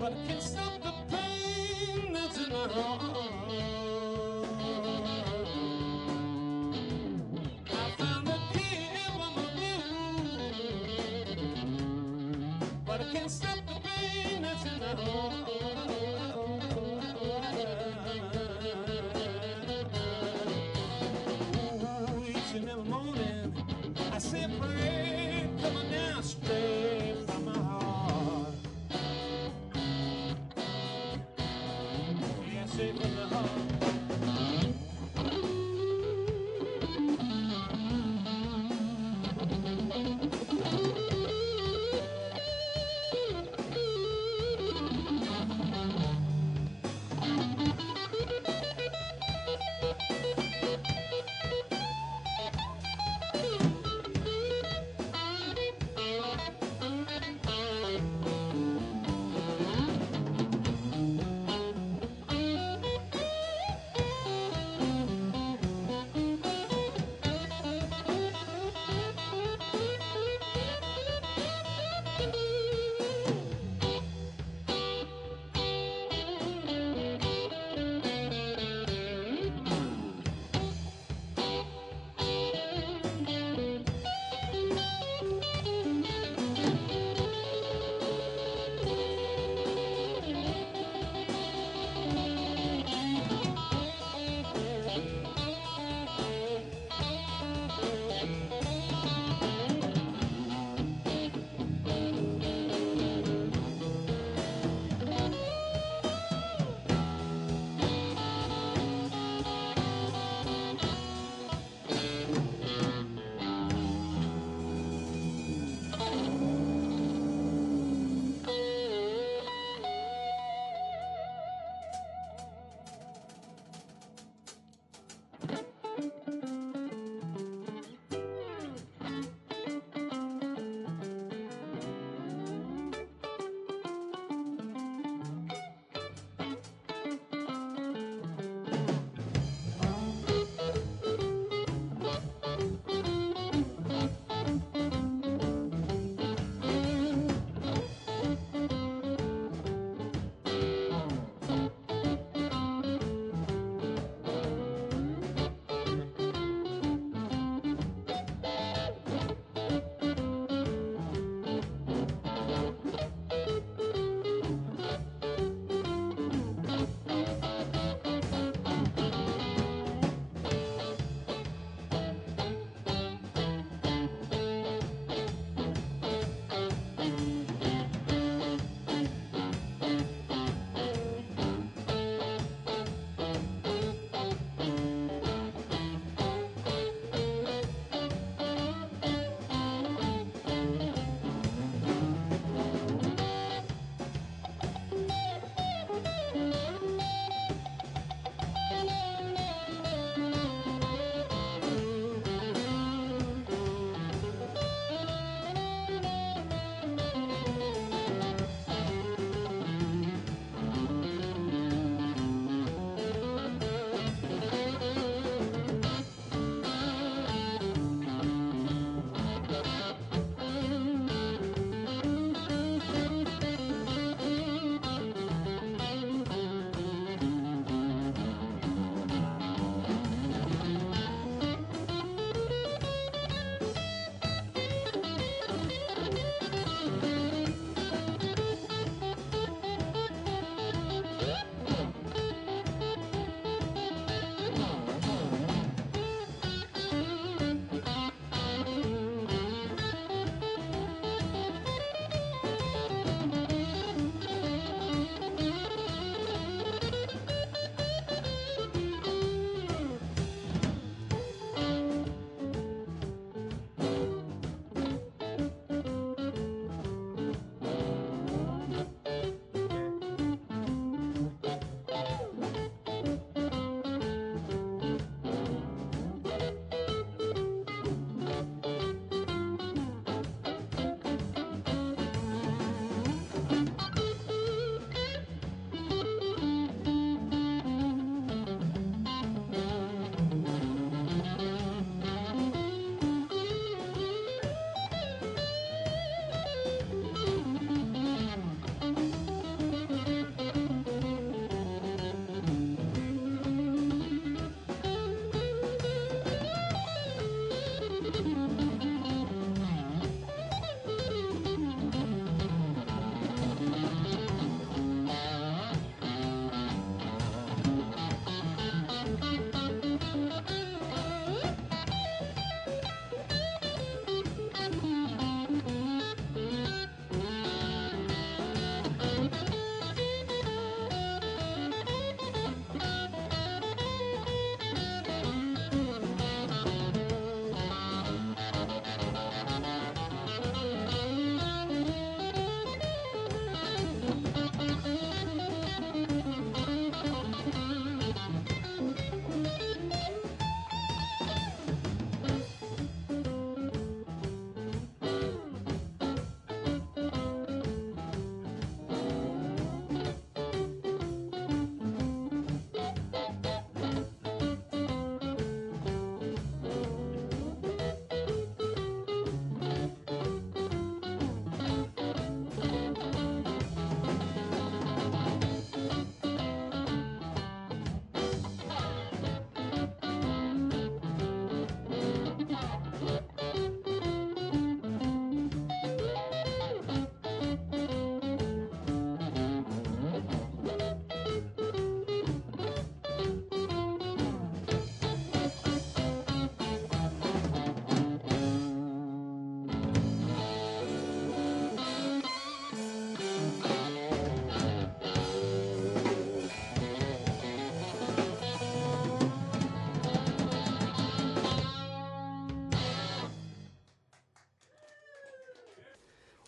but I can't stop the pain that's in my heart. I found a cure for my blues, but I can't stop the pain that's in my heart. Ooh, each and every morning I say a prayer coming down straight from my heart. Yeah, straight from the heart.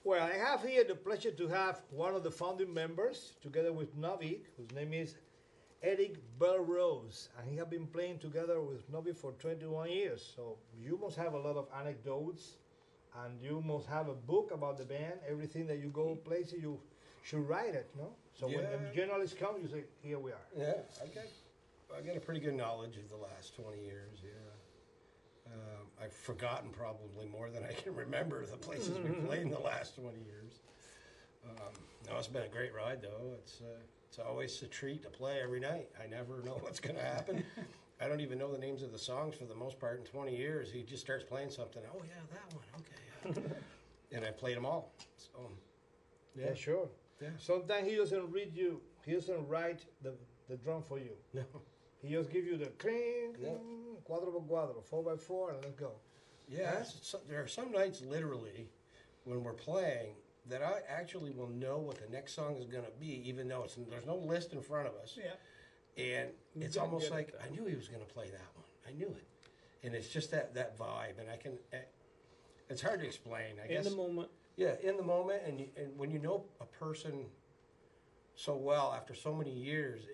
Well, I have here the pleasure to have one of the founding members, together with Novi, whose name is Eric Belrose, and he has been playing together with Novi for 21 years. So you must have a lot of anecdotes, and you must have a book about the band. Everything that you go places, you should write it, no? So when the journalists come, you say, "Here we are." Yeah, I got a pretty good knowledge of the last 20 years. Yeah. I've forgotten probably more than I can remember the places we played in the last 20 years. No, it's been a great ride though. It's always a treat to play every night. I never know what's going to happen. I don't even know the names of the songs for the most part in 20 years. He just starts playing something. Oh yeah, that one. Okay. Yeah. And I played them all. So yeah, sure. Yeah. Sometimes he doesn't read you. He doesn't write the drum for you. No. He just give you the clink, cuadro por cuadro, 4x4, and let's go. Yeah, there are some nights literally when we're playing that I actually will know what the next song is going to be, even though there's no list in front of us. Yeah. And it's almost like I knew he was going to play that one. I knew it. And it's just that vibe, and it's hard to explain. I guess in the moment. Yeah, in the moment, and when you know a person so well after so many years,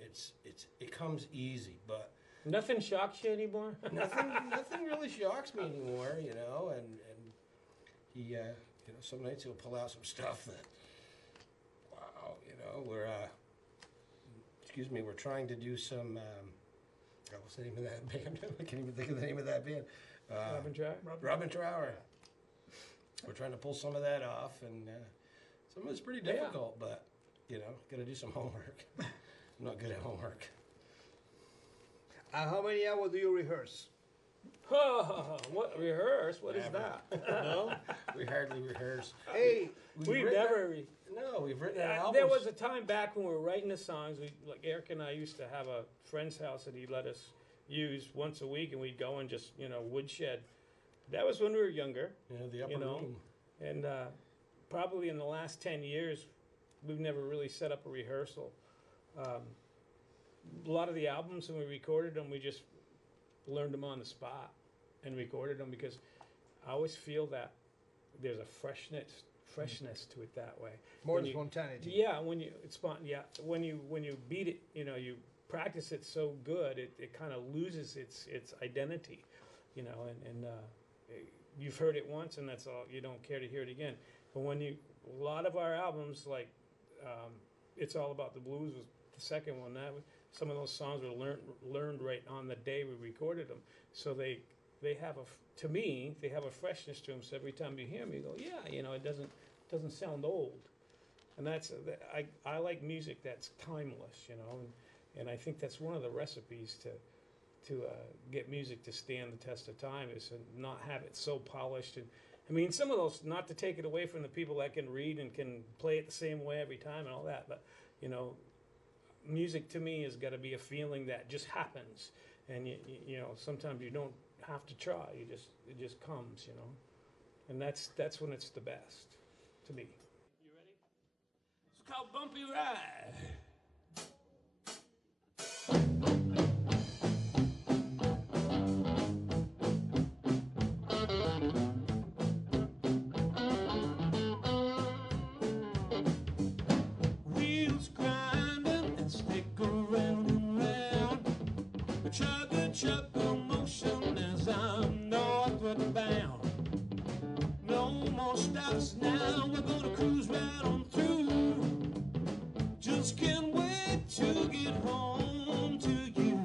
it comes easy, but nothing shocks you anymore. nothing really shocks me anymore, you know. And he, you know, some nights he'll pull out some stuff that, wow, you know, we're trying to do some. What's the name of that band? I can't even think of the name of that band. Robin Trower. We're trying to pull some of that off, and some of it's pretty difficult, but. You know, got to do some homework. I'm not good at homework. How many hours do you rehearse? What rehearse? What is that? No, we hardly rehearse. Hey, we've never. We've written albums. There was a time back when we were writing the songs. Like Eric and I used to have a friend's house that he let us use once a week, and we'd go and just woodshed. That was when we were younger. Yeah, the upper room. And probably in the last 10 years. We've never really set up a rehearsal. A lot of the albums, when we recorded them, we just learned them on the spot and recorded them, because I always feel that there's a freshness to it that way. More spontaneity. Yeah, when you beat it, you practice it so good, it kind of loses its identity, and you've heard it once and that's all. You don't care to hear it again. But a lot of our albums, like. It's All About the Blues was the second one. Some of those songs were learned right on the day we recorded them. So they have to me they have a freshness to them. So every time you hear them, you go, yeah, it doesn't sound old. And I like music that's timeless, and I think that's one of the recipes to get music to stand the test of time, is to not have it so polished. And I mean, some of those, not to take it away from the people that can read and can play it the same way every time and all that, but, music to me has got to be a feeling that just happens. And, sometimes you don't have to try. It just comes, And that's when it's the best to me. You ready? It's called Bumpy Ride. Chugga motion as I'm northward bound. No more stops now, we're gonna cruise right on through. Just can't wait to get home to you.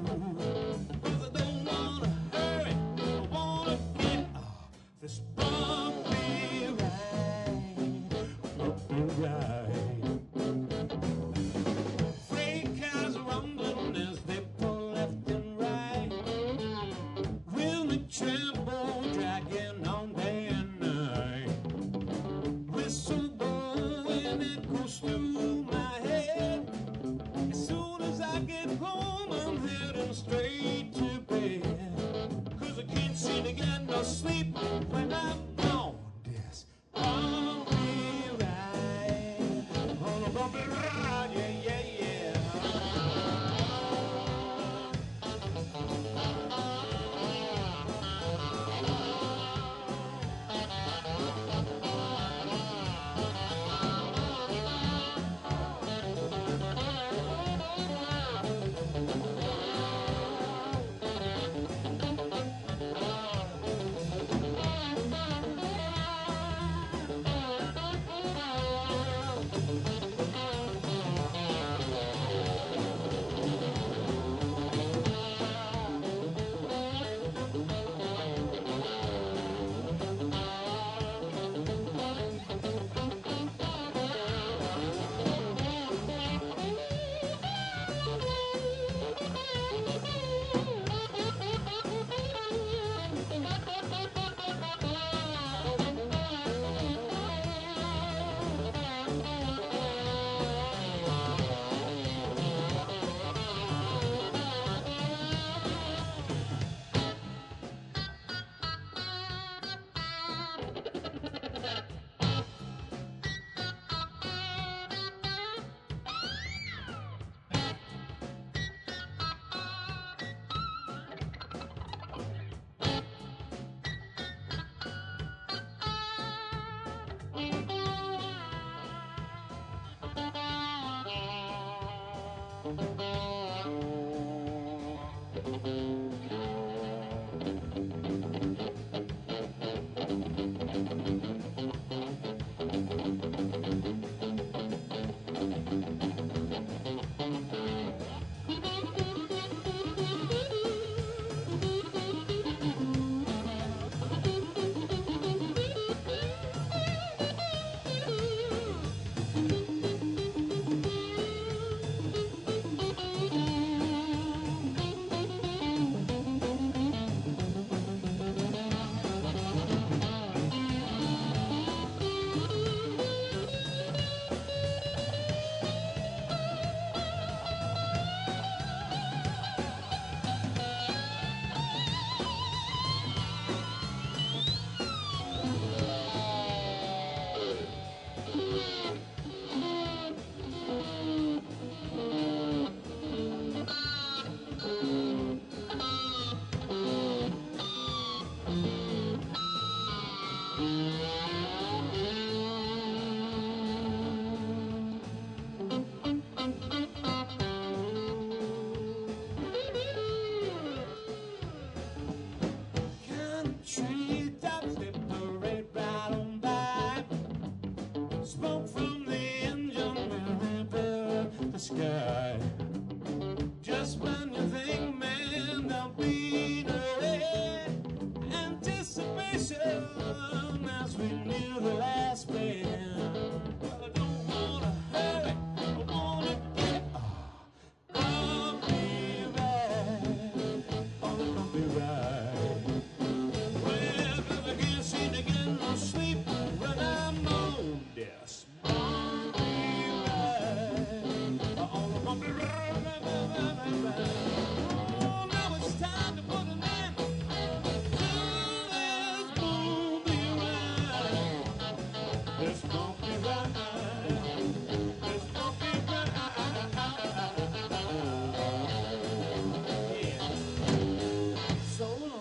'Cause I don't wanna hurry, I wanna get off this bumpy ride. Bumpy ride. Freight cars rumbling as they pull left and right. Trample dragging on day and night. Whistle blowing, it goes through my head. As soon as I get home, I'm heading straight to bed. 'Cause I can't seem to get no sleep when I'm on this bumpy ride. On a bumpy ride, yeah, yeah, yeah. Smoke from the engine will rip up the sky. Just when you think, man, don't be no way. Anticipation as we near the last bend. Well, I don't wanna hurry, I wanna get. I'll be right. Oh, don't be right. Well, 'cause I can't seem to get no sleep when I'm on this. I'll be right. Oh, don't be right. Oh, now it's time to put an end to this. Won't be right. This won't be right. This won't be right. Yeah. So long.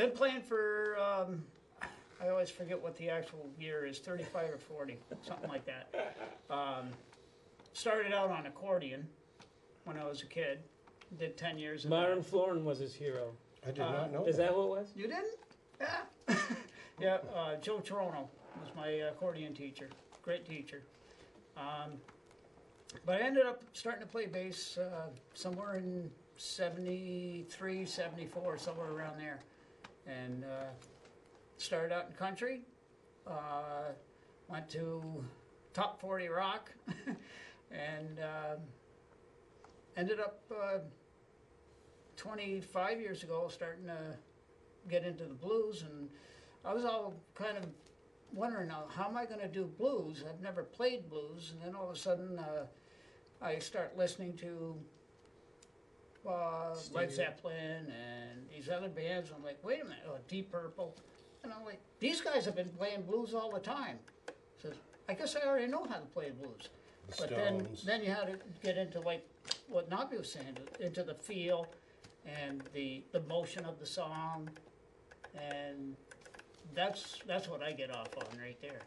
Been playing for, I always forget what the actual year is, 35 or 40, something like that. Started out on accordion when I was a kid. Did 10 years of Myron that. Florin was his hero. I did not know Is that who it was? You didn't? Yeah. Yeah, Joe Torono was my accordion teacher. Great teacher. But I ended up starting to play bass somewhere in 73, 74, somewhere around there. And started out in country, went to top 40 rock, and ended up 25 years ago starting to get into the blues. And I was all kind of wondering, now, how am I going to do blues? I've never played blues. And then all of a sudden I start listening to Led Zeppelin and these other bands. I'm like, wait a minute, Deep Purple. And I'm like, these guys have been playing blues all the time. So I guess I already know how to play blues. The But Stones. then you had to get into, like what Nobby was saying, into the feel and the motion of the song. And that's what I get off on right there.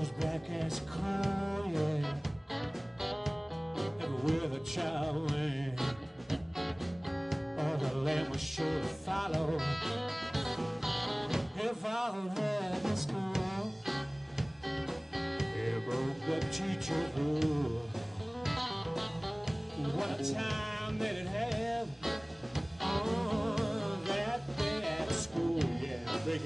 As black as coal, yeah. Everywhere the child went, all the land was sure to follow. He followed her to school. He broke the teacher's rule. What a time that it had. Oh, that day at school, yeah, big.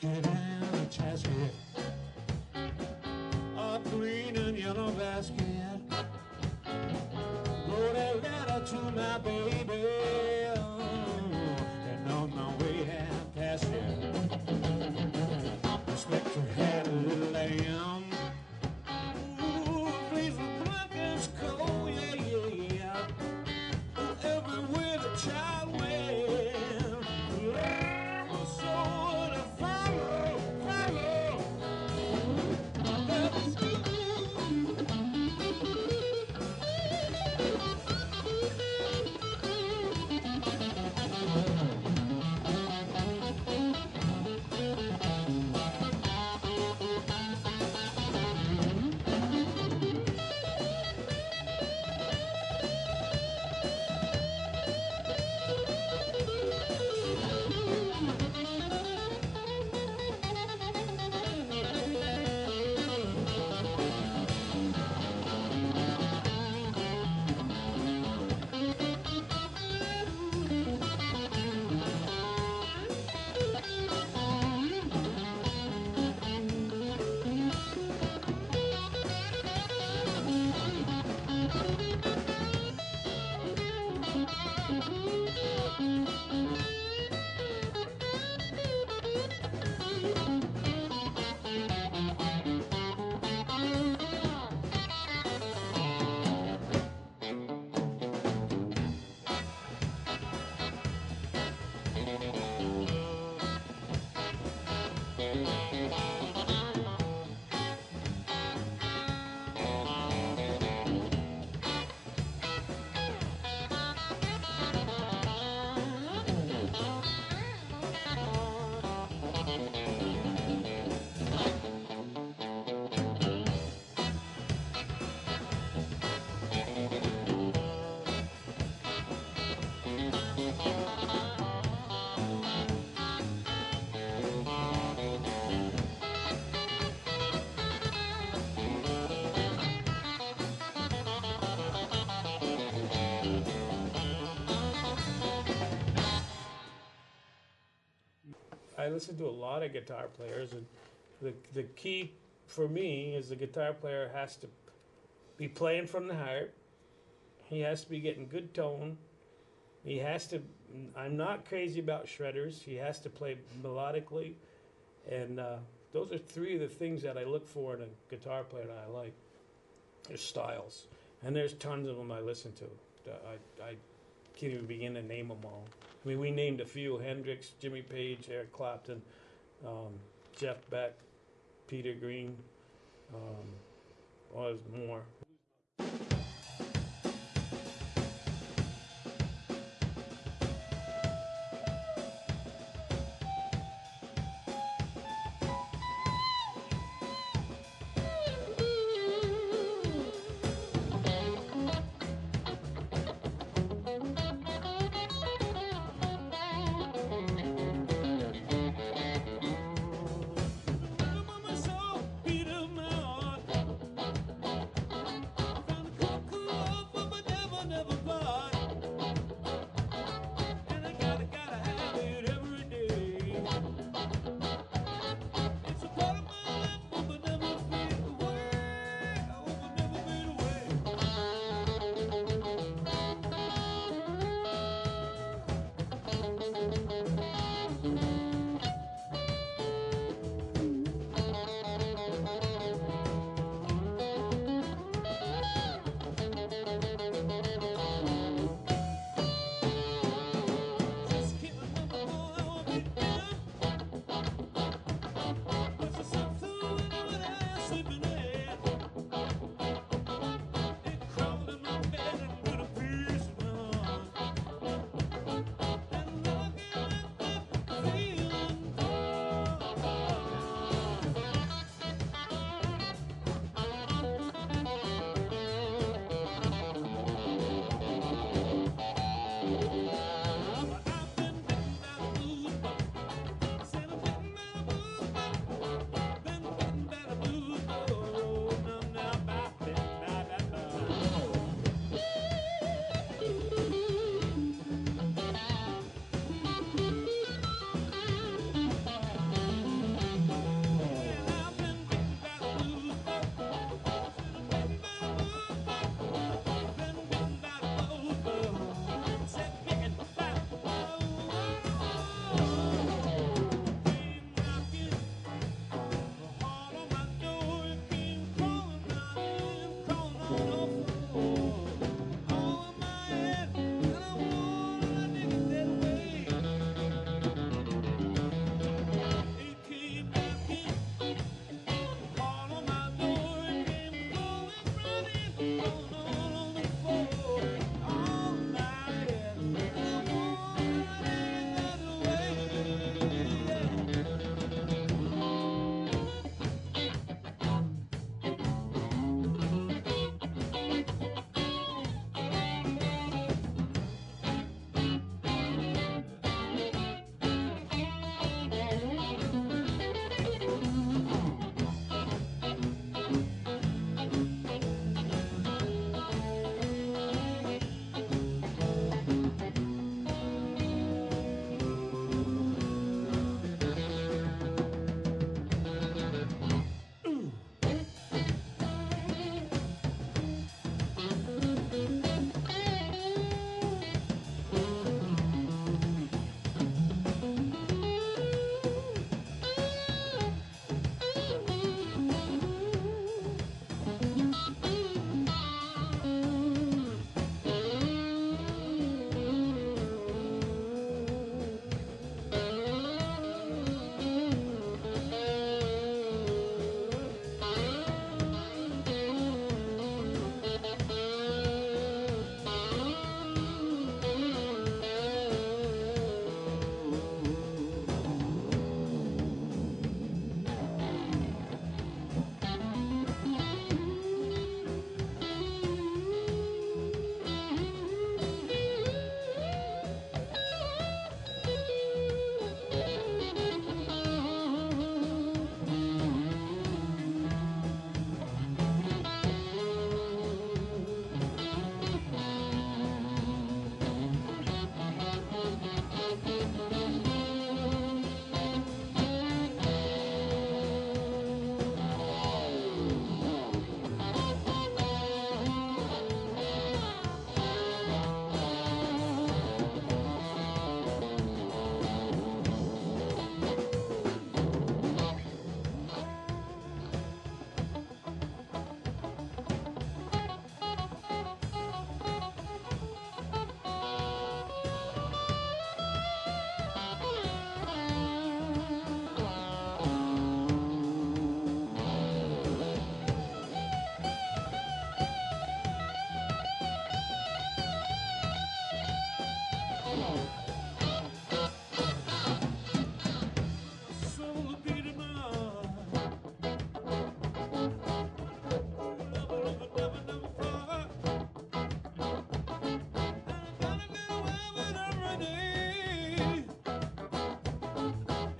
Get in a casket, a green and yellow basket. Wrote a letter to my baby, and on my way half past it, Inspector had a little lamb. Ooh, please with black as coal, yeah, yeah, yeah. Everywhere the child went, lamb was so to follow, follow. I listen to a lot of guitar players, and the key for me is the guitar player has to be playing from the heart. He has to be getting good tone. He has to. I'm not crazy about shredders. He has to play melodically, and those are three of the things that I look for in a guitar player that I like. There's styles, and there's tons of them I listen to. I can't even begin to name them all. I mean, we named a few: Hendrix, Jimmy Page, Eric Clapton, Jeff Beck, Peter Green. Well, there's more.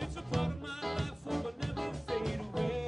It's a part of my life, so will never fade away.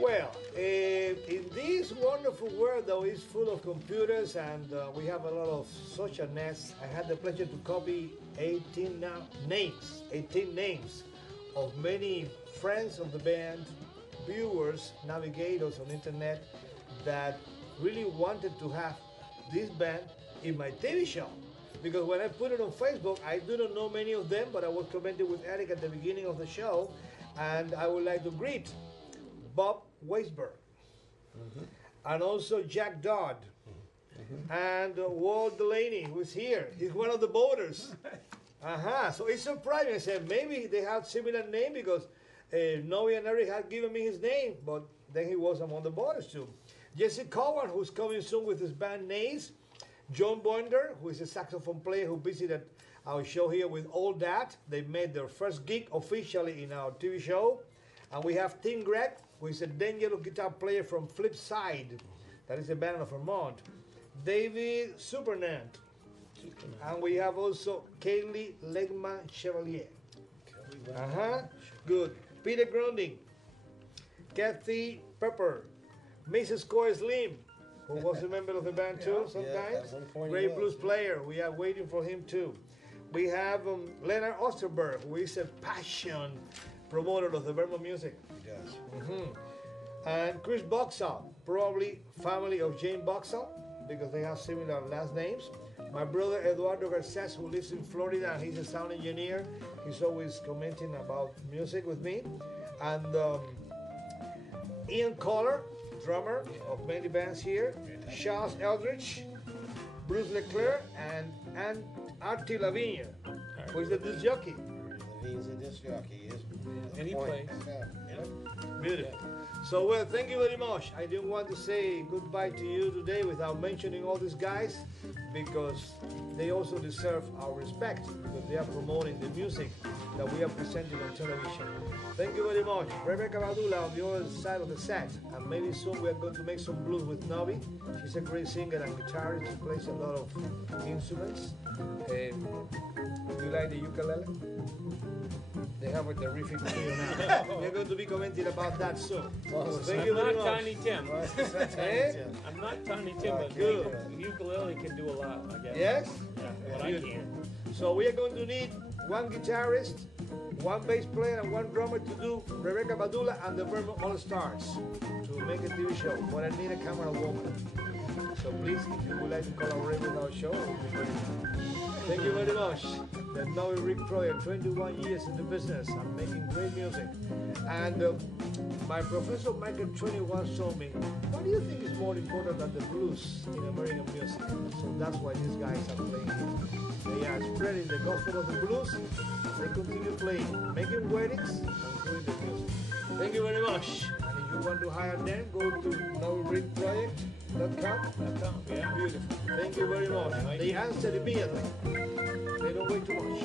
Well, in this wonderful world though is full of computers and we have a lot of social nets, I had the pleasure to copy 18 names of many friends of the band, viewers, navigators on internet that really wanted to have this band in my TV show. Because when I put it on Facebook, I do not know many of them, but I was commenting with Eric at the beginning of the show, and I would like to greet Bob Weisberg, and also Jack Dodd, and Walt Delaney, who's here. He's one of the voters. So it's surprising. I said maybe they have similar name because Noe and Eric had given me his name, but then he was among the voters too. Jesse Cowan, who's coming soon with his band Nays. John Boinder, who is a saxophone player who visited our show here with All That. They made their first gig officially in our TV show. And we have Tim Gregg, who is a dangerous guitar player from Flipside. That is a band of Vermont. David Supernant. And we have also Kaylee Legman Chevalier. Good. Peter Grunding. Kathy Pepper. Mrs. Coy Slim, who was a member of the band too sometimes. Great blues player. We are waiting for him too. We have Leonard Osterberg, who is a passion promoter of the Vermont music. He does. And Chris Boxall, probably family of Jane Boxall, because they have similar last names. My brother Eduardo Garces, who lives in Florida, and he's a sound engineer. He's always commenting about music with me. And Ian Kohler, drummer of many bands here. Charles Eldridge, Bruce Leclerc, and Artie Lavigne, who is the disc jockey. Levine's a disc jockey. And he plays. Beautiful. So, well, thank you very much. I didn't want to say goodbye to you today without mentioning all these guys because they also deserve our respect because they are promoting the music that we are presenting on television. Thank you very much. Rebecca Badula on the other side of the set. And maybe soon we are going to make some blues with Novi. She's a great singer and guitarist. She plays a lot of instruments. Do you like the ukulele? They have a terrific trio now. We're going to be commenting about that soon. Thank you very I'm not much. Tiny Tim. Eh? I'm not Tiny Tim, but Good. ukulele can do a lot, I guess. Yes? Yeah, what I Good. can. So we are going to need one guitarist, one bass player, and one drummer to do Rebecca Badula and the Vermont All Stars to make a TV show. But I need a camera woman. So please, if you would like to collaborate with our show, it would be great. Thank you very much. The Novi Rick Project, 21 years in the business. I'm making great music. And my professor Michael Troney once told me, what do you think is more important than the blues in American music? So that's why these guys are playing here. They are spreading the gospel of the blues. They continue playing, making weddings, and doing the music. Thank you very much. And if you want to hire them, go to NoviRickProject.com. Yeah. Beautiful. Thank you very much. They answer immediately. They don't wait too much.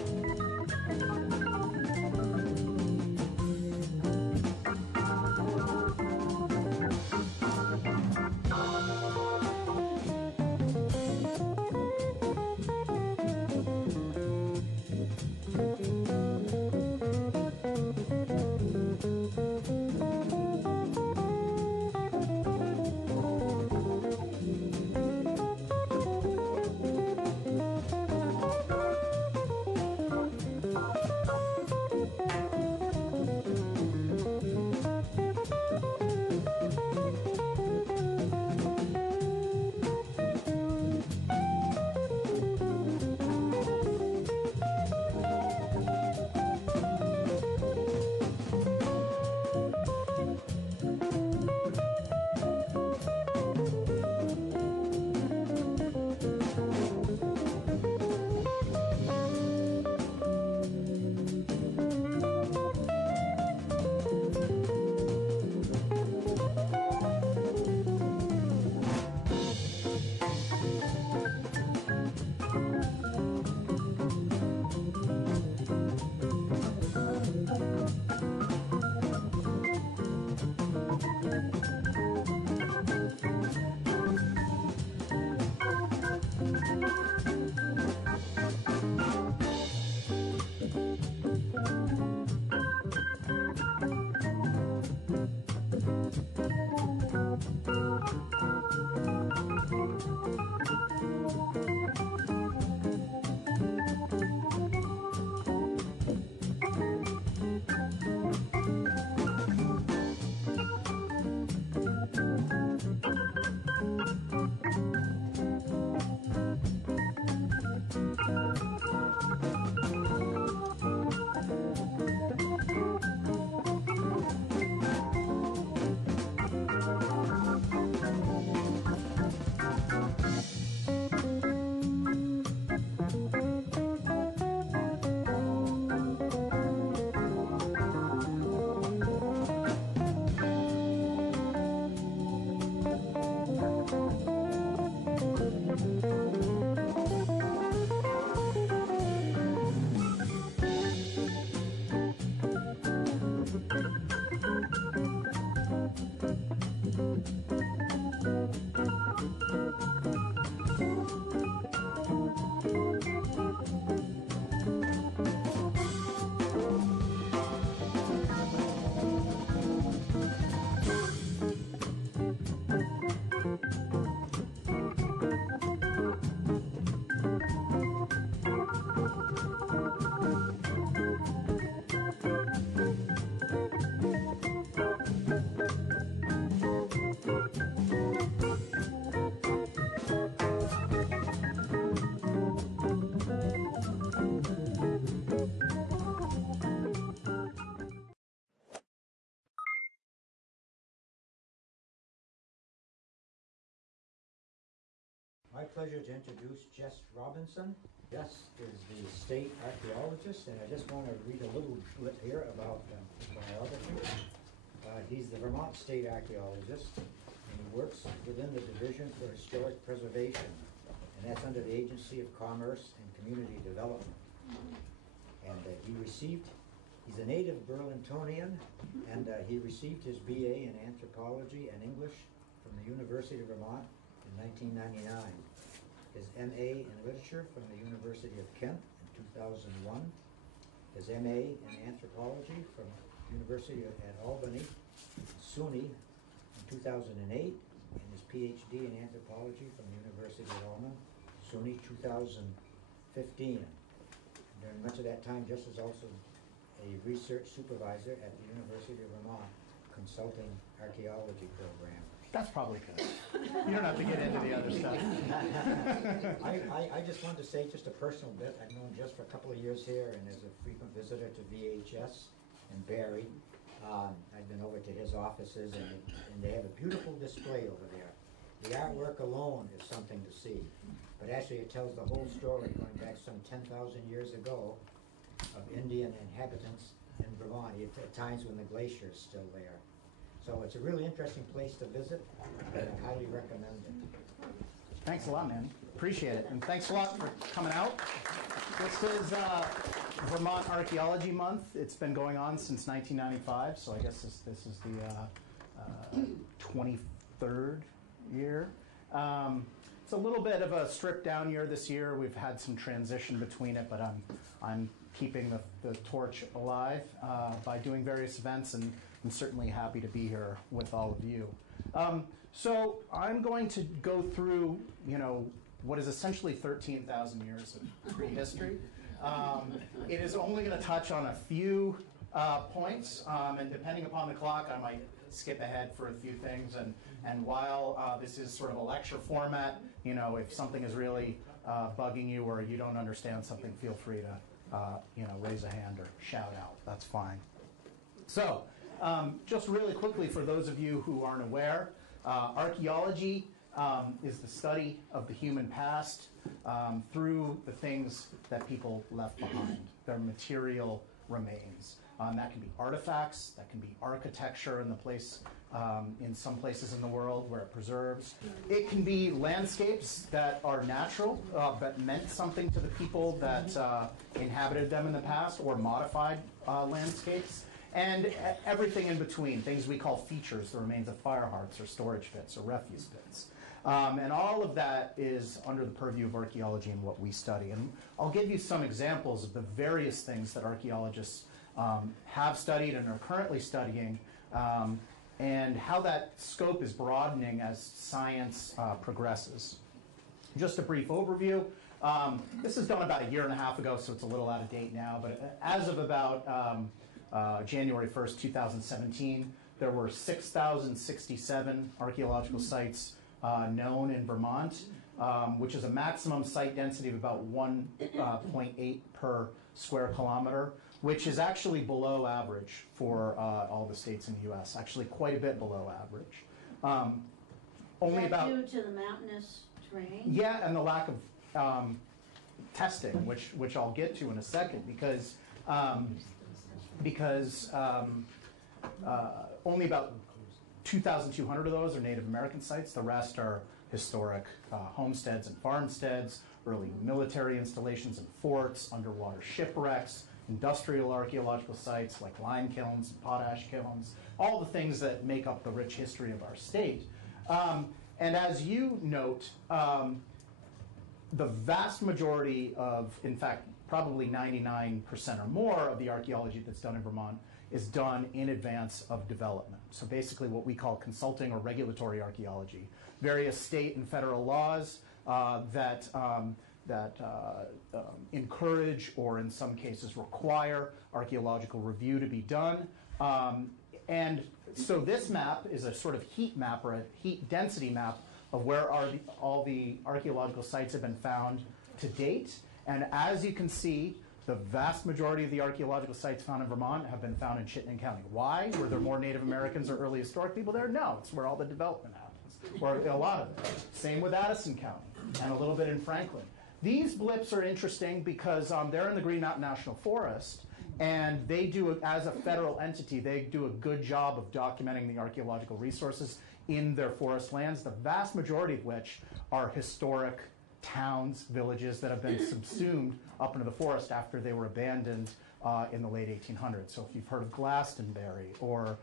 My pleasure to introduce Jess Robinson. Jess is the state archaeologist, and I just want to read a little bit here about his biography. He's the Vermont state archaeologist, and he works within the Division for Historic Preservation, and that's under the Agency of Commerce and Community Development. And he's a native Burlingtonian, and he received his BA in Anthropology and English from the University of Vermont in 1999. His MA in Literature from the University of Kent in 2001. His MA in Anthropology from University at Albany, SUNY in 2008, and his PhD in Anthropology from the University of Albany, SUNY 2015. During much of that time, Jess was also a research supervisor at the University of Vermont Consulting Archaeology Program. That's probably good. You don't have to get into the other stuff. I just wanted to say just a personal bit. I've known Jess for a couple of years here, and as a frequent visitor to VHS and Barry, I've been over to his offices, and they have a beautiful display over there. The artwork alone is something to see, but actually it tells the whole story going back some 10,000 years ago of Indian inhabitants in Vermont, at times when the glacier is still there. So it's a really interesting place to visit, and I highly recommend it. Thanks a lot, man. Appreciate it. And thanks a lot for coming out. This is Vermont Archaeology Month. It's been going on since 1995, so I guess this is the 23rd year. It's a little bit of a stripped down year this year. We've had some transition between it, but I'm keeping the torch alive by doing various events, and I'm certainly happy to be here with all of you. So I'm going to go through, what is essentially 13,000 years of prehistory. It is only going to touch on a few points, and depending upon the clock, I might skip ahead for a few things. And while this is sort of a lecture format, if something is really bugging you or you don't understand something, feel free to raise a hand or shout out. That's fine. So just really quickly, for those of you who aren't aware, archaeology is the study of the human past through the things that people left behind, their material remains. That can be artifacts, that can be architecture in some places in the world where it preserves. It can be landscapes that are natural, that meant something to the people that inhabited them in the past, or modified landscapes. And everything in between, things we call features, the remains of fire hearths or storage pits or refuse pits. And all of that is under the purview of archaeology and what we study. And I'll give you some examples of the various things that archaeologists have studied and are currently studying and how that scope is broadening as science progresses. Just a brief overview. This is done about a year and a half ago, so it's a little out of date now, but as of about January 1st, 2017, there were 6,067 archaeological sites known in Vermont, which is a maximum site density of about 1.8 per square kilometer, which is actually below average for all the states in the U.S., actually quite a bit below average. Only Is that about due to the mountainous terrain? yeah, and the lack of testing, which I'll get to in a second, because only about 2,200 of those are Native American sites. The rest are historic homesteads and farmsteads, early military installations and forts, underwater shipwrecks, industrial archaeological sites like lime kilns and potash kilns, all the things that make up the rich history of our state. And as you note, the vast majority of, in fact, probably 99% or more of the archaeology that's done in Vermont is done in advance of development. So basically what we call consulting or regulatory archaeology. Various state and federal laws that encourage or in some cases require archaeological review to be done. And so this map is a sort of heat map or a heat density map of where all the archaeological sites have been found to date. And as you can see, the vast majority of the archaeological sites found in Vermont have been found in Chittenden County. Why? Were there more Native Americans or early historic people there? No, it's where all the development happens, or a lot of it. Same with Addison County, and a little bit in Franklin. These blips are interesting because they're in the Green Mountain National Forest, and they do, as a federal entity, they do a good job of documenting the archaeological resources in their forest lands, the vast majority of which are historic towns, villages that have been subsumed up into the forest after they were abandoned in the late 1800s. So if you've heard of Glastonbury or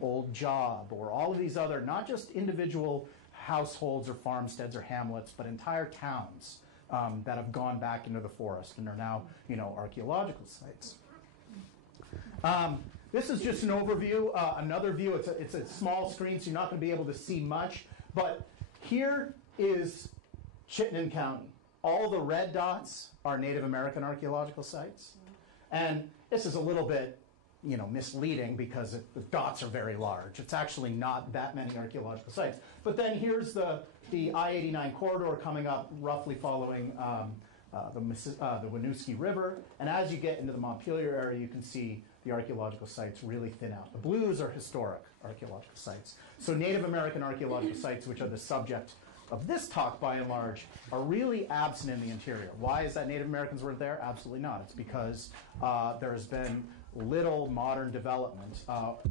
Old Job or all of these other, not just individual households or farmsteads or hamlets, but entire towns that have gone back into the forest and are now, archaeological sites. This is just an overview. Another view, it's a small screen, so you're not going to be able to see much. But here is Chittenden County. All the red dots are Native American archaeological sites. And this is a little bit, misleading because the dots are very large. It's actually not that many archaeological sites. But then here's the I-89 corridor coming up, roughly following the Winooski River. And as you get into the Montpelier area, you can see the archaeological sites really thin out. The blues are historic archaeological sites. So Native American archaeological sites, which are the subject of this talk by and large, are really absent in the interior. Why is that Native Americans weren't there? Absolutely not. It's because there has been little modern development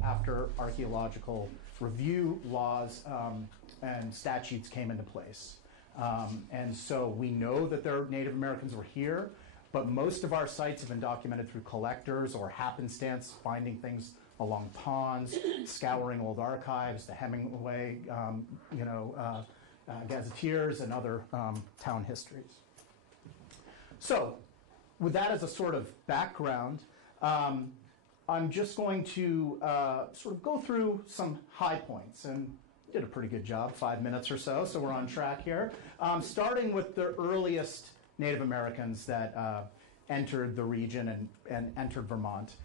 after archaeological review laws and statutes came into place. And so we know that there Native Americans were here, but most of our sites have been documented through collectors or happenstance, finding things along ponds, scouring old archives, the Hemingway, gazetteers, and other town histories. So, with that as a sort of background, I'm just going to sort of go through some high points, and did a pretty good job, 5 minutes or so we're on track here. Starting with the earliest Native Americans that entered the region and entered Vermont.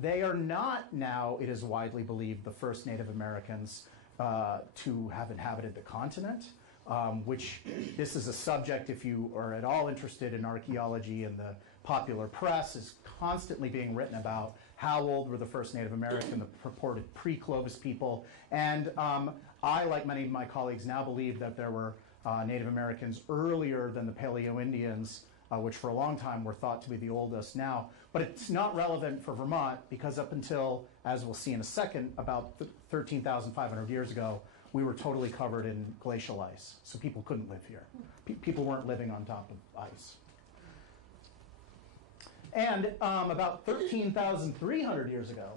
They are not now, it is widely believed, the first Native Americans to have inhabited the continent, which this is a subject, if you are at all interested in archaeology and the popular press, is constantly being written about how old were the first Native American, the purported pre-Clovis people. And I, like many of my colleagues, now believe that there were Native Americans earlier than the Paleo-Indians, which for a long time were thought to be the oldest now. But it's not relevant for Vermont because up until, as we'll see in a second, about 13,500 years ago, we were totally covered in glacial ice. So people couldn't live here. People weren't living on top of ice. And about 13,300 years ago,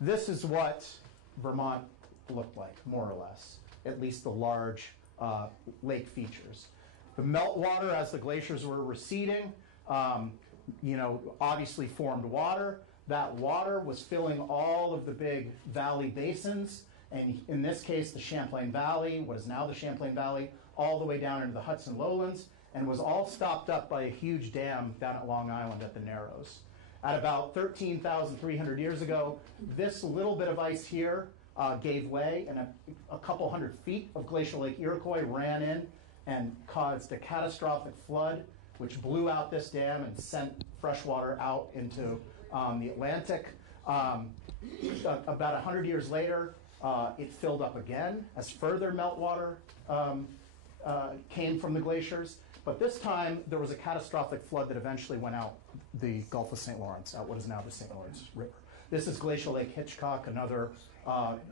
this is what Vermont looked like, more or less, at least the large lake features. The meltwater, as the glaciers were receding, obviously formed water. That water was filling all of the big valley basins, and in this case, the Champlain Valley, what is now the Champlain Valley, all the way down into the Hudson Lowlands, and was all stopped up by a huge dam down at Long Island at the Narrows. At about 13,300 years ago, this little bit of ice here gave way, and a couple hundred feet of glacial Lake Iroquois ran in and caused a catastrophic flood, which blew out this dam and sent fresh water out into the Atlantic. About 100 years later, it filled up again as further meltwater came from the glaciers. But this time, there was a catastrophic flood that eventually went out the Gulf of St. Lawrence, out what is now the St. Lawrence River. This is Glacial Lake Hitchcock, another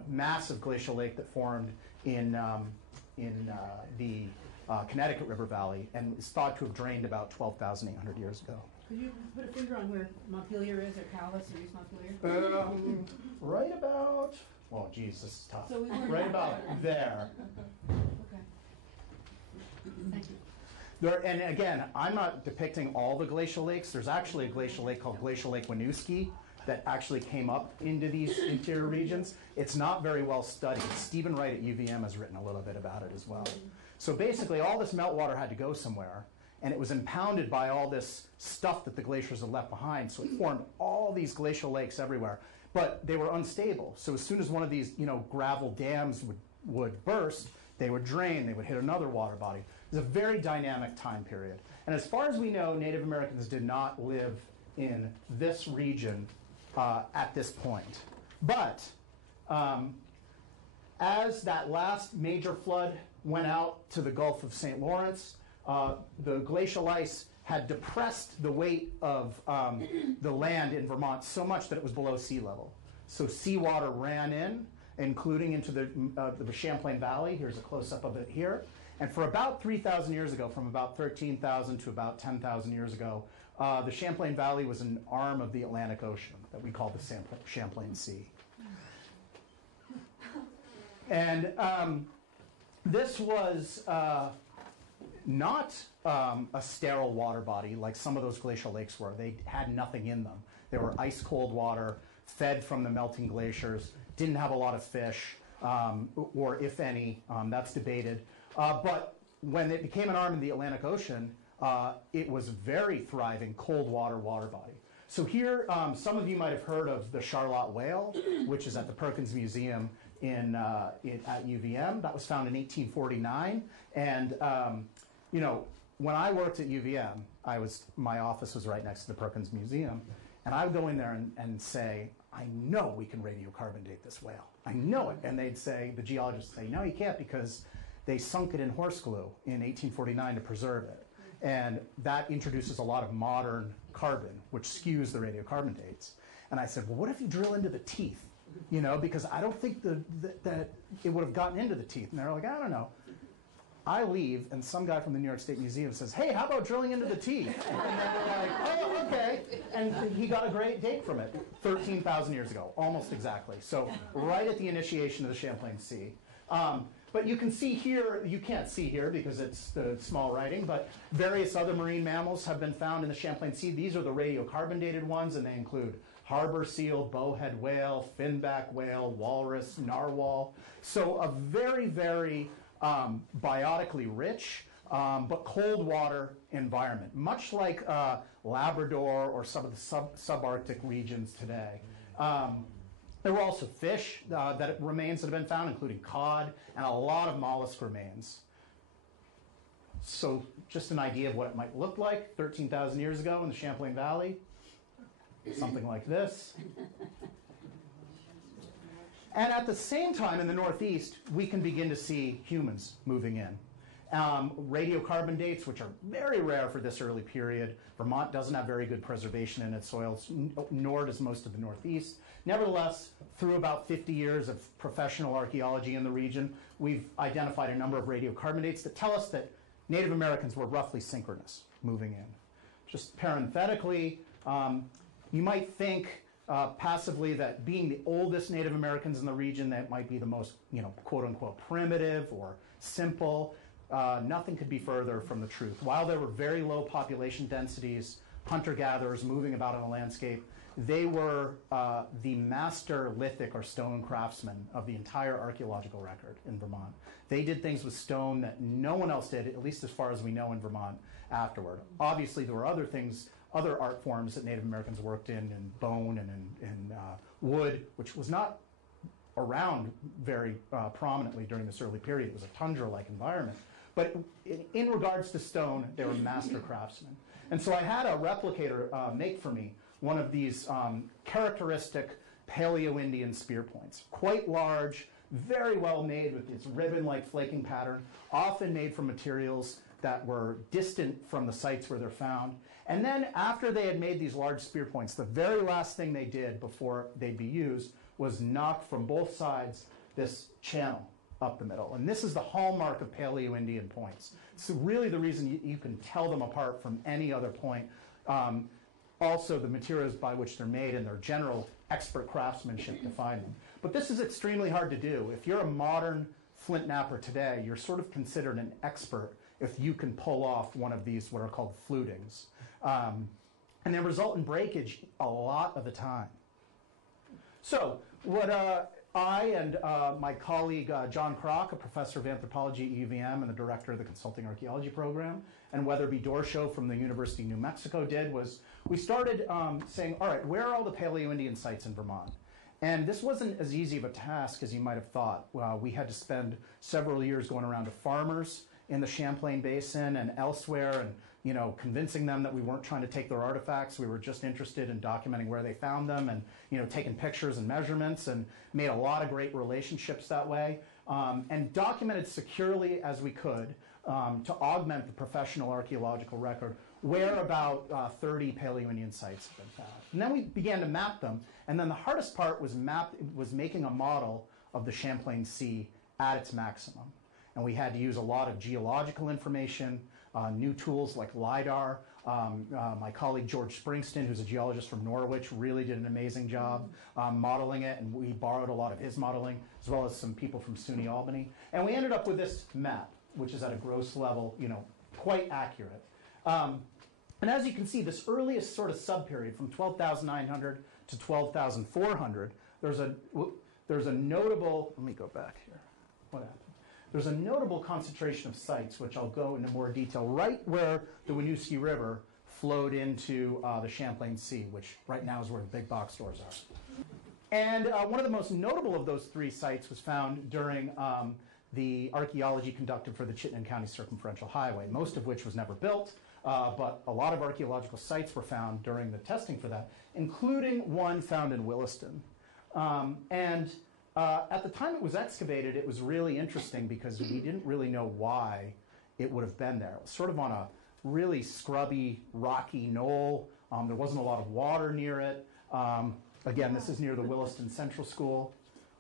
massive glacial lake that formed in the Connecticut River Valley and is thought to have drained about 12,800 years ago. Could you put a finger on where Montpelier is, or Calais, or East Montpelier? Right about, well, geez, this is tough. So we weren't Right that about far. there. Okay. Thank you. There, and again, I'm not depicting all the glacial lakes. There's actually a glacial lake called Glacial Lake Winooski that actually came up into these interior regions. It's not very well studied. Stephen Wright at UVM has written a little bit about it as well. So basically, all this meltwater had to go somewhere, and it was impounded by all this stuff that the glaciers had left behind. So it formed all these glacial lakes everywhere, but they were unstable. So as soon as one of these, gravel dams would burst, they would drain, they would hit another water body. It was a very dynamic time period. And as far as we know, Native Americans did not live in this region at this point. But as that last major flood went out to the Gulf of St. Lawrence, the glacial ice had depressed the weight of the land in Vermont so much that it was below sea level. So seawater ran in, including into the Champlain Valley. Here's a close-up of it here. And for about 3,000 years ago, from about 13,000 to about 10,000 years ago, the Champlain Valley was an arm of the Atlantic Ocean that we call the Champlain Sea. And this was not a sterile water body like some of those glacial lakes were. They had nothing in them. They were ice-cold water, fed from the melting glaciers, didn't have a lot of fish, or if any, that's debated. But when it became an arm of the Atlantic Ocean, it was a very thriving cold water body. So here, some of you might have heard of the Charlotte whale, which is at the Perkins Museum at UVM. That was found in 1849. And when I worked at UVM, my office was right next to the Perkins Museum, and I would go in there and say, I know we can radiocarbon date this whale. I know it. And they'd say, the geologists would say, no, you can't, because they sunk it in horse glue in 1849 to preserve it. And that introduces a lot of modern carbon, which skews the radiocarbon dates. And I said, well, what if you drill into the teeth? Because I don't think that it would have gotten into the teeth. And they're like, I don't know. I leave, and some guy from the New York State Museum says, hey, how about drilling into the teeth? And then they're like, oh, okay. And he got a great date from it, 13,000 years ago, almost exactly. So right at the initiation of the Champlain Sea. But you can see here, you can't see here because it's the small writing, but various other marine mammals have been found in the Champlain Sea. These are the radiocarbon dated ones, and they include harbor seal, bowhead whale, finback whale, walrus, narwhal. So a very, very biotically rich, but cold water environment, much like Labrador or some of the subarctic regions today. There were also fish remains that have been found, including cod, and a lot of mollusk remains. So just an idea of what it might look like 13,000 years ago in the Champlain Valley. Something like this. And at the same time in the Northeast, we can begin to see humans moving in. Radiocarbon dates, which are very rare for this early period. Vermont doesn't have very good preservation in its soils, nor does most of the Northeast. Nevertheless, through about 50 years of professional archaeology in the region, we've identified a number of radiocarbon dates that tell us that Native Americans were roughly synchronous moving in. Just parenthetically, you might think passively that being the oldest Native Americans in the region, that might be the most, quote unquote, primitive or simple. Nothing could be further from the truth. While there were very low population densities hunter-gatherers moving about on a landscape. They were the master lithic or stone craftsmen of the entire archaeological record in Vermont. They did things with stone that no one else did, at least as far as we know in Vermont afterward. Obviously, there were other things, other art forms that Native Americans worked in bone and in wood, which was not around very prominently during this early period. It was a tundra-like environment. But in regards to stone, they were master craftsmen. And so I had a replicator make for me one of these characteristic Paleo-Indian spear points. Quite large, very well made with this ribbon-like flaking pattern, often made from materials that were distant from the sites where they're found. And then after they had made these large spear points, the very last thing they did before they'd be used was knock from both sides this channel up the middle. And this is the hallmark of Paleo-Indian points. It's really the reason you can tell them apart from any other point. Also, the materials by which they're made and their general expert craftsmanship define them. But this is extremely hard to do. If you're a modern flint knapper today, you're sort of considered an expert if you can pull off one of these, what are called flutings. And they result in breakage a lot of the time. So what I and my colleague John Kroc, a professor of anthropology at UVM and the director of the Consulting Archaeology Program, and Weatherby Dorshow from the University of New Mexico did was we started saying, all right, where are all the Paleo-Indian sites in Vermont? And this wasn't as easy of a task as you might have thought. We had to spend several years going around to farmers in the Champlain Basin and elsewhere and convincing them that we weren't trying to take their artifacts. We were just interested in documenting where they found them and taking pictures and measurements, and made a lot of great relationships that way, and documented securely as we could to augment the professional archaeological record where about 30 Paleo-Indian sites have been found. And then we began to map them, and then the hardest part was making a model of the Champlain Sea at its maximum. And we had to use a lot of geological information, new tools like LIDAR. My colleague George Springston, who's a geologist from Norwich, really did an amazing job modeling it, and we borrowed a lot of his modeling, as well as some people from SUNY Albany. And we ended up with this map, which is at a gross level, quite accurate. And as you can see, this earliest sort of subperiod from 12,900 to 12,400, there's a notable, let me go back here, what happened? There's a notable concentration of sites, which I'll go into more detail, right where the Winooski River flowed into the Champlain Sea, which right now is where the big box stores are. And one of the most notable of those three sites was found during the archaeology conducted for the Chittenden County Circumferential Highway, most of which was never built, but a lot of archaeological sites were found during the testing for that, including one found in Williston. At the time it was excavated, it was really interesting because we didn't really know why it would have been there. It was sort of on a really scrubby, rocky knoll. There wasn't a lot of water near it. Again, this is near the Williston Central School.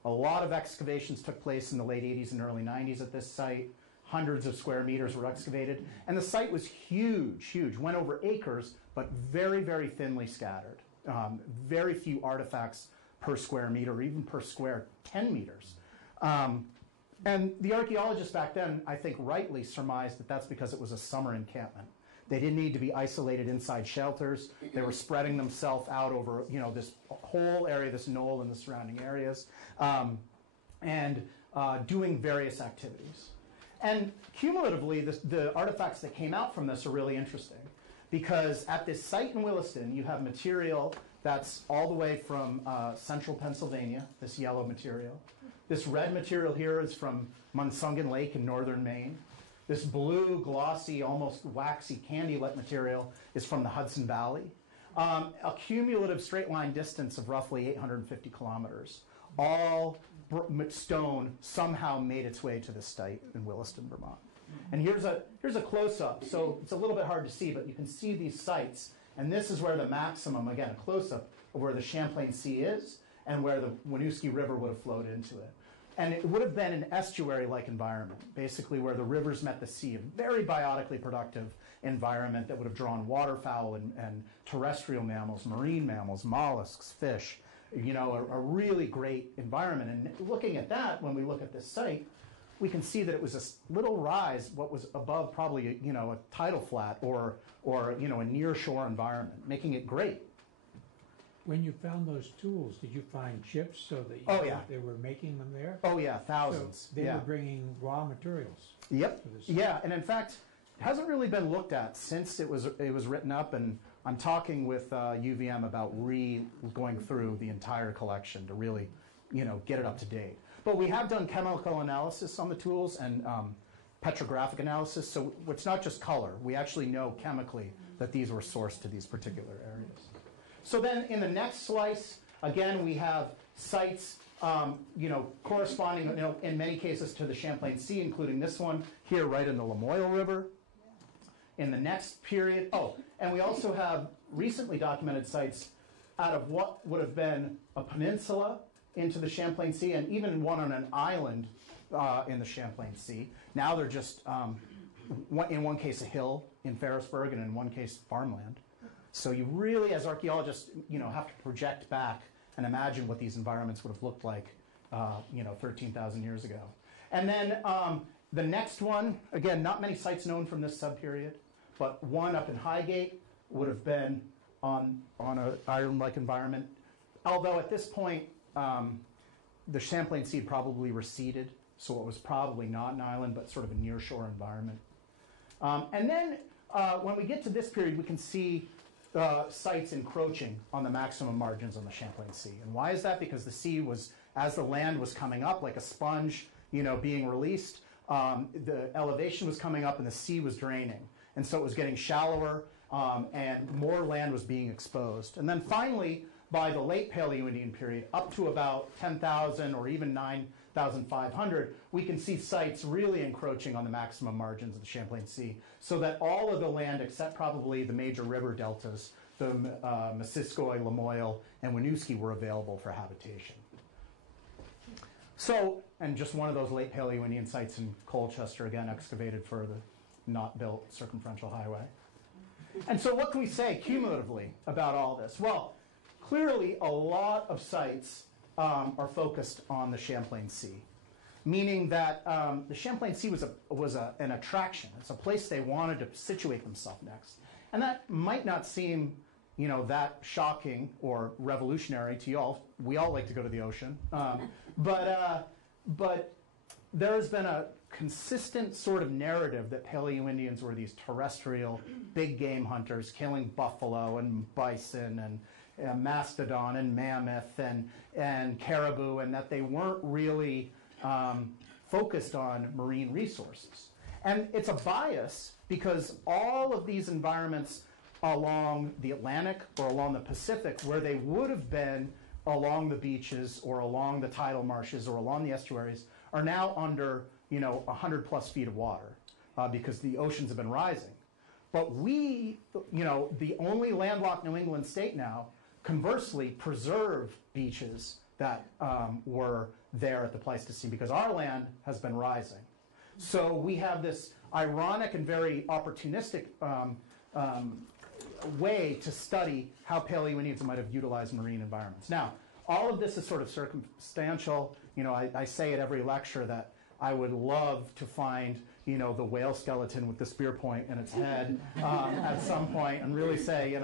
A lot of excavations took place in the late 80s and early 90s at this site. Hundreds of square meters were excavated. And the site was huge, huge. Went over acres, but very, very thinly scattered. Very few artifacts per square meter, or even per square 10 meters. And the archaeologists back then, I think rightly surmised that that's because it was a summer encampment. They didn't need to be isolated inside shelters. They were spreading themselves out over this whole area, this knoll and the surrounding areas, and doing various activities. And cumulatively, the artifacts that came out from this are really interesting, because at this site in Williston, you have material that's all the way from central Pennsylvania, this yellow material. This red material here is from Munsungan Lake in northern Maine. This blue, glossy, almost waxy candy-like material is from the Hudson Valley. A cumulative straight line distance of roughly 850 kilometers. All stone somehow made its way to this site in Williston, Vermont. And here's a close-up. So it's a little bit hard to see, but you can see these sites. And this is where the maximum, again, a close-up of where the Champlain Sea is and where the Winooski River would have flowed into it. And it would have been an estuary-like environment, basically where the rivers met the sea, a very biotically productive environment that would have drawn waterfowl and terrestrial mammals, marine mammals, mollusks, fish, a really great environment. And looking at that, when we look at this site, we can see that it was a little rise, what was above probably a tidal flat or a near shore environment, making it great. When you found those tools, did you find chips so that Oh, yeah. they were making them there? Oh yeah, thousands. So they yeah. were bringing raw materials. Yep. for this. Yeah, and in fact, it hasn't really been looked at since it was written up, and I'm talking with UVM about going through the entire collection to really, get it up to date. But we have done chemical analysis on the tools and petrographic analysis, so it's not just color. We actually know chemically that these were sourced to these particular areas. So then in the next slice, again, we have sites, corresponding, in many cases to the Champlain Sea, including this one here right in the Lamoille River. In the next period, and we also have recently documented sites out of what would have been a peninsula into the Champlain Sea, and even one on an island in the Champlain Sea. Now they're just, in one case, a hill in Ferrisburg, and in one case, farmland. So you really, as archaeologists, have to project back and imagine what these environments would have looked like, 13,000 years ago. And then the next one, again, not many sites known from this subperiod, but one up in Highgate would have been on an island-like environment. Although at this point, the Champlain Sea had probably receded, so it was probably not an island, but sort of a near-shore environment. And then when we get to this period, we can see sites encroaching on the maximum margins on the Champlain Sea. And why is that? Because the sea was, as the land was coming up like a sponge, being released, the elevation was coming up and the sea was draining. And so it was getting shallower and more land was being exposed. And then finally, by the late Paleo-Indian period, up to about 10,000 or even 9,500, we can see sites really encroaching on the maximum margins of the Champlain Sea, so that all of the land, except probably the major river deltas, the Missisquoi, Lamoille, and Winooski, were available for habitation. So, and just one of those late Paleo-Indian sites in Colchester, again, excavated for the not built circumferential highway. And so what can we say cumulatively about all this? Well, clearly a lot of sites are focused on the Champlain Sea, meaning that the Champlain Sea was an attraction. It's a place they wanted to situate themselves next. And that might not seem, that shocking or revolutionary to you all. We all like to go to the ocean. But there has been a consistent sort of narrative that Paleo-Indians were these terrestrial big game hunters, killing buffalo and bison and mastodon and mammoth and caribou, and that they weren't really focused on marine resources. And it's a bias because all of these environments along the Atlantic or along the Pacific, where they would have been along the beaches or along the tidal marshes or along the estuaries, are now under 100 plus feet of water because the oceans have been rising. But we, the only landlocked New England state now, conversely preserve beaches that were there at the Pleistocene because our land has been rising. So we have this ironic and very opportunistic way to study how Paleo-Indians might have utilized marine environments. Now, all of this is sort of circumstantial. I say at every lecture that I would love to find, the whale skeleton with the spear point in its head at some point and really say,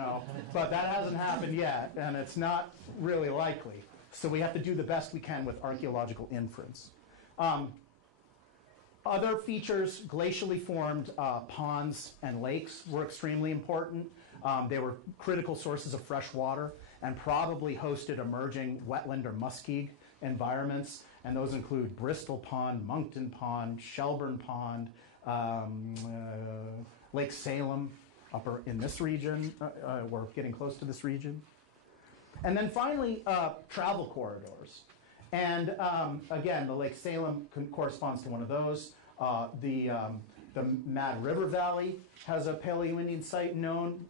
but that hasn't happened yet, and it's not really likely. So we have to do the best we can with archaeological inference. Other features, glacially formed ponds and lakes were extremely important. They were critical sources of fresh water and probably hosted emerging wetland or muskeg environments. And those include Bristol Pond, Moncton Pond, Shelburne Pond, Lake Salem, upper in this region. We're getting close to this region. And then finally, travel corridors. And again, the Lake Salem corresponds to one of those. The Mad River Valley has a Paleo-Indian site known,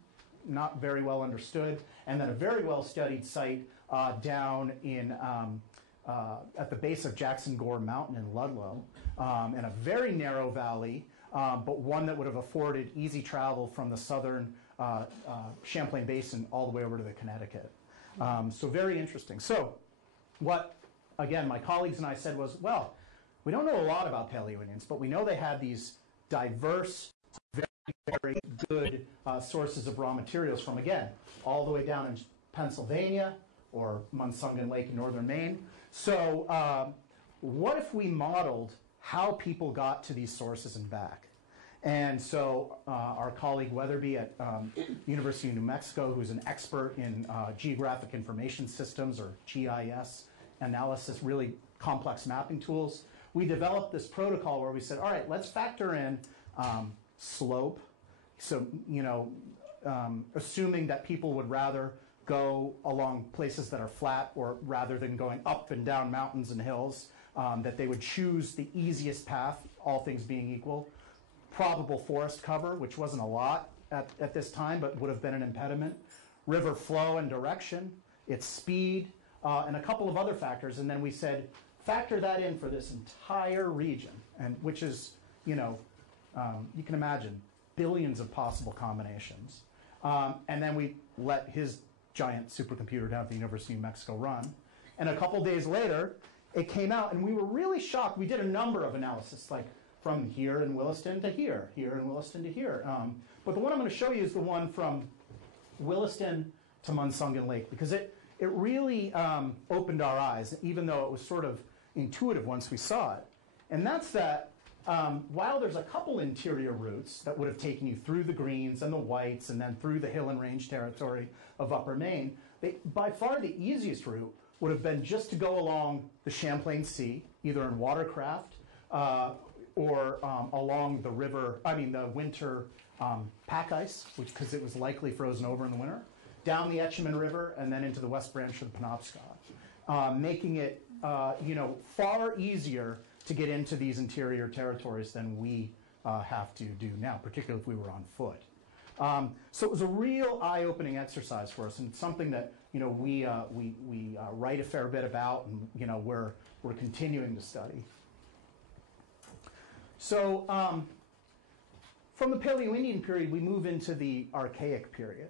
not very well understood, and then a very well studied site down in at the base of Jackson Gore Mountain in Ludlow, in a very narrow valley, but one that would have afforded easy travel from the southern Champlain Basin all the way over to the Connecticut. So very interesting. So what, again, my colleagues and I said was, well, We don't know a lot about Paleo-Indians, but we know they had these diverse, very, very good sources of raw materials from, again, all the way down in Pennsylvania or Munsungan Lake in northern Maine. So what if we modeled how people got to these sources and back? And so our colleague Weatherby at University of New Mexico, who's an expert in geographic information systems, or GIS analysis, really complex mapping tools, we developed this protocol where we said, all right, let's factor in slope. So, assuming that people would rather go along places that are flat, or rather than going up and down mountains and hills, that they would choose the easiest path, all things being equal. Probable forest cover, which wasn't a lot at this time, but would have been an impediment. River flow and direction, its speed, and a couple of other factors. And then we said, factor that in for this entire region, and which is, you can imagine billions of possible combinations. And then we let his giant supercomputer down at the University of New Mexico run. And a couple days later, it came out, and we were really shocked. We did a number of analysis, like from here in Williston to here in Williston to here. But the one I'm going to show you is the one from Williston to Munsungan Lake, because it really opened our eyes, even though it was sort of intuitive once we saw it. And that's that while there's a couple interior routes that would have taken you through the greens and the whites and then through the hill and range territory of Upper Maine, by far the easiest route would have been just to go along the Champlain Sea, either in watercraft or along the the winter pack ice, because it was likely frozen over in the winter, down the Etchemin River, and then into the West Branch of the Penobscot, making it far easier to get into these interior territories than we have to do now, particularly if we were on foot. So it was a real eye-opening exercise for us, and it's something that we write a fair bit about, and we're continuing to study. So from the Paleo-Indian period, we move into the Archaic period.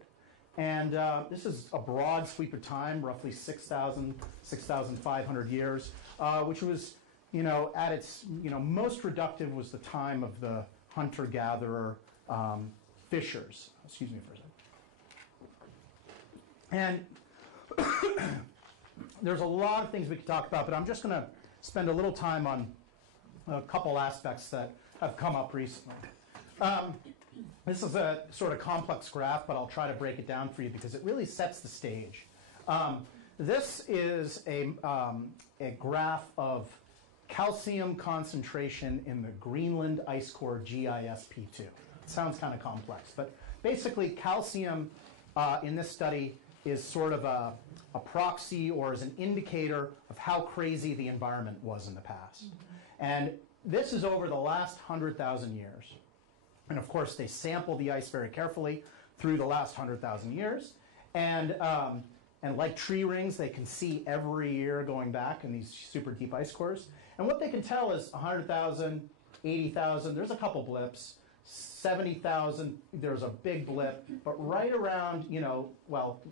And this is a broad sweep of time, roughly 6,000, 6,500 years, which was, at its, most reductive was the time of the hunter-gatherer fishers. Excuse me for a second. And there's a lot of things we could talk about, but I'm just going to spend a little time on a couple aspects that have come up recently. This is a sort of complex graph, but I'll try to break it down for you because it really sets the stage. This is a graph of calcium concentration in the Greenland ice core GIS-P2. It sounds kind of complex, but basically calcium in this study is sort of a proxy or is an indicator of how crazy the environment was in the past. And this is over the last 100,000 years. And of course, they sample the ice very carefully through the last 100,000 years. And like tree rings, they can see every year going back in these super deep ice cores. And what they can tell is 100,000, 80,000, there's a couple blips, 70,000, there's a big blip, but right around,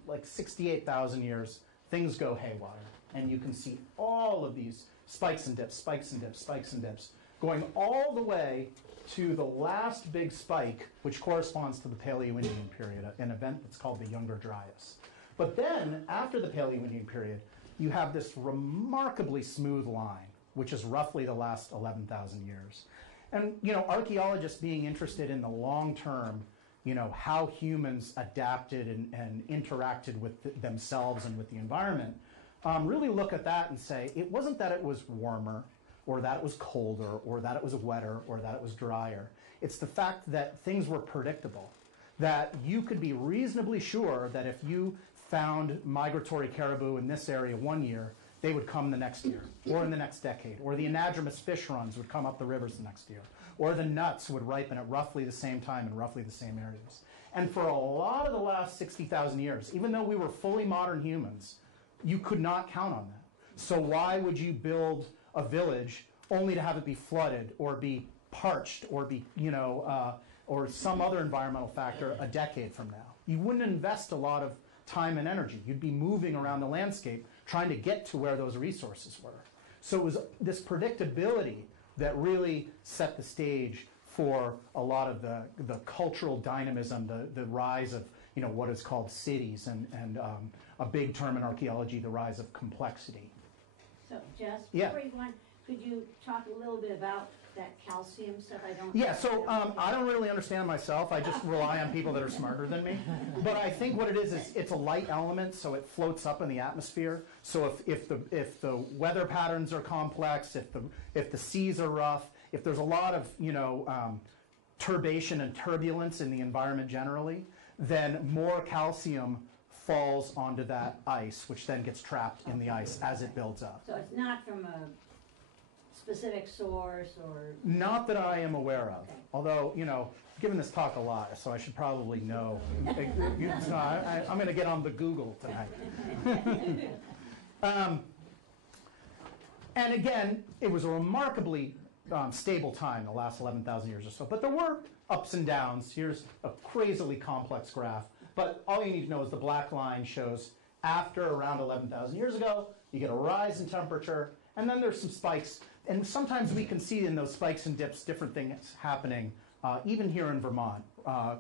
like 68,000 years, things go haywire. And you can see all of these spikes and dips, spikes and dips, spikes and dips, going all the way to the last big spike, which corresponds to the Paleo-Indian period, an event that's called the Younger Dryas. But then, after the Paleo-Indian period, you have this remarkably smooth line, which is roughly the last 11,000 years. And, archaeologists being interested in the long term, how humans adapted and interacted with themselves and with the environment, really look at that and say, it wasn't that it was warmer, or that it was colder, or that it was wetter, or that it was drier. It's the fact that things were predictable, that you could be reasonably sure that if you found migratory caribou in this area one year, they would come the next year, or in the next decade, or the anadromous fish runs would come up the rivers the next year, or the nuts would ripen at roughly the same time in roughly the same areas. And for a lot of the last 60,000 years, even though we were fully modern humans, you could not count on that. So why would you build a village only to have it be flooded or be parched or be, or some other environmental factor a decade from now? You wouldn't invest a lot of time and energy. You'd be moving around the landscape trying to get to where those resources were. So it was this predictability that really set the stage for a lot of the cultural dynamism, the rise of what is called cities, and a big term in archaeology, the rise of complexity. So, Jess, Yeah. before you go on, could you talk a little bit about that calcium stuff? I don't. Yeah, so I don't really understand myself. I just rely on people that are smarter than me. But I think what it is it's a light element, so it floats up in the atmosphere. So if the weather patterns are complex, if the seas are rough, if there's a lot of turbation and turbulence in the environment generally, then more calcium falls onto that ice, which then gets trapped in the ice as it builds up. So it's not from a specific source or? Not that I am aware of. Okay. Although, I've given this talk a lot, so I should probably know. So I'm going to get on the Google tonight. And again, it was a remarkably stable time, the last 11,000 years or so. But there were ups and downs. Here's a crazily complex graph. But all you need to know is the black line shows after around 11,000 years ago, you get a rise in temperature, and then there's some spikes. And sometimes we can see in those spikes and dips different things happening, even here in Vermont,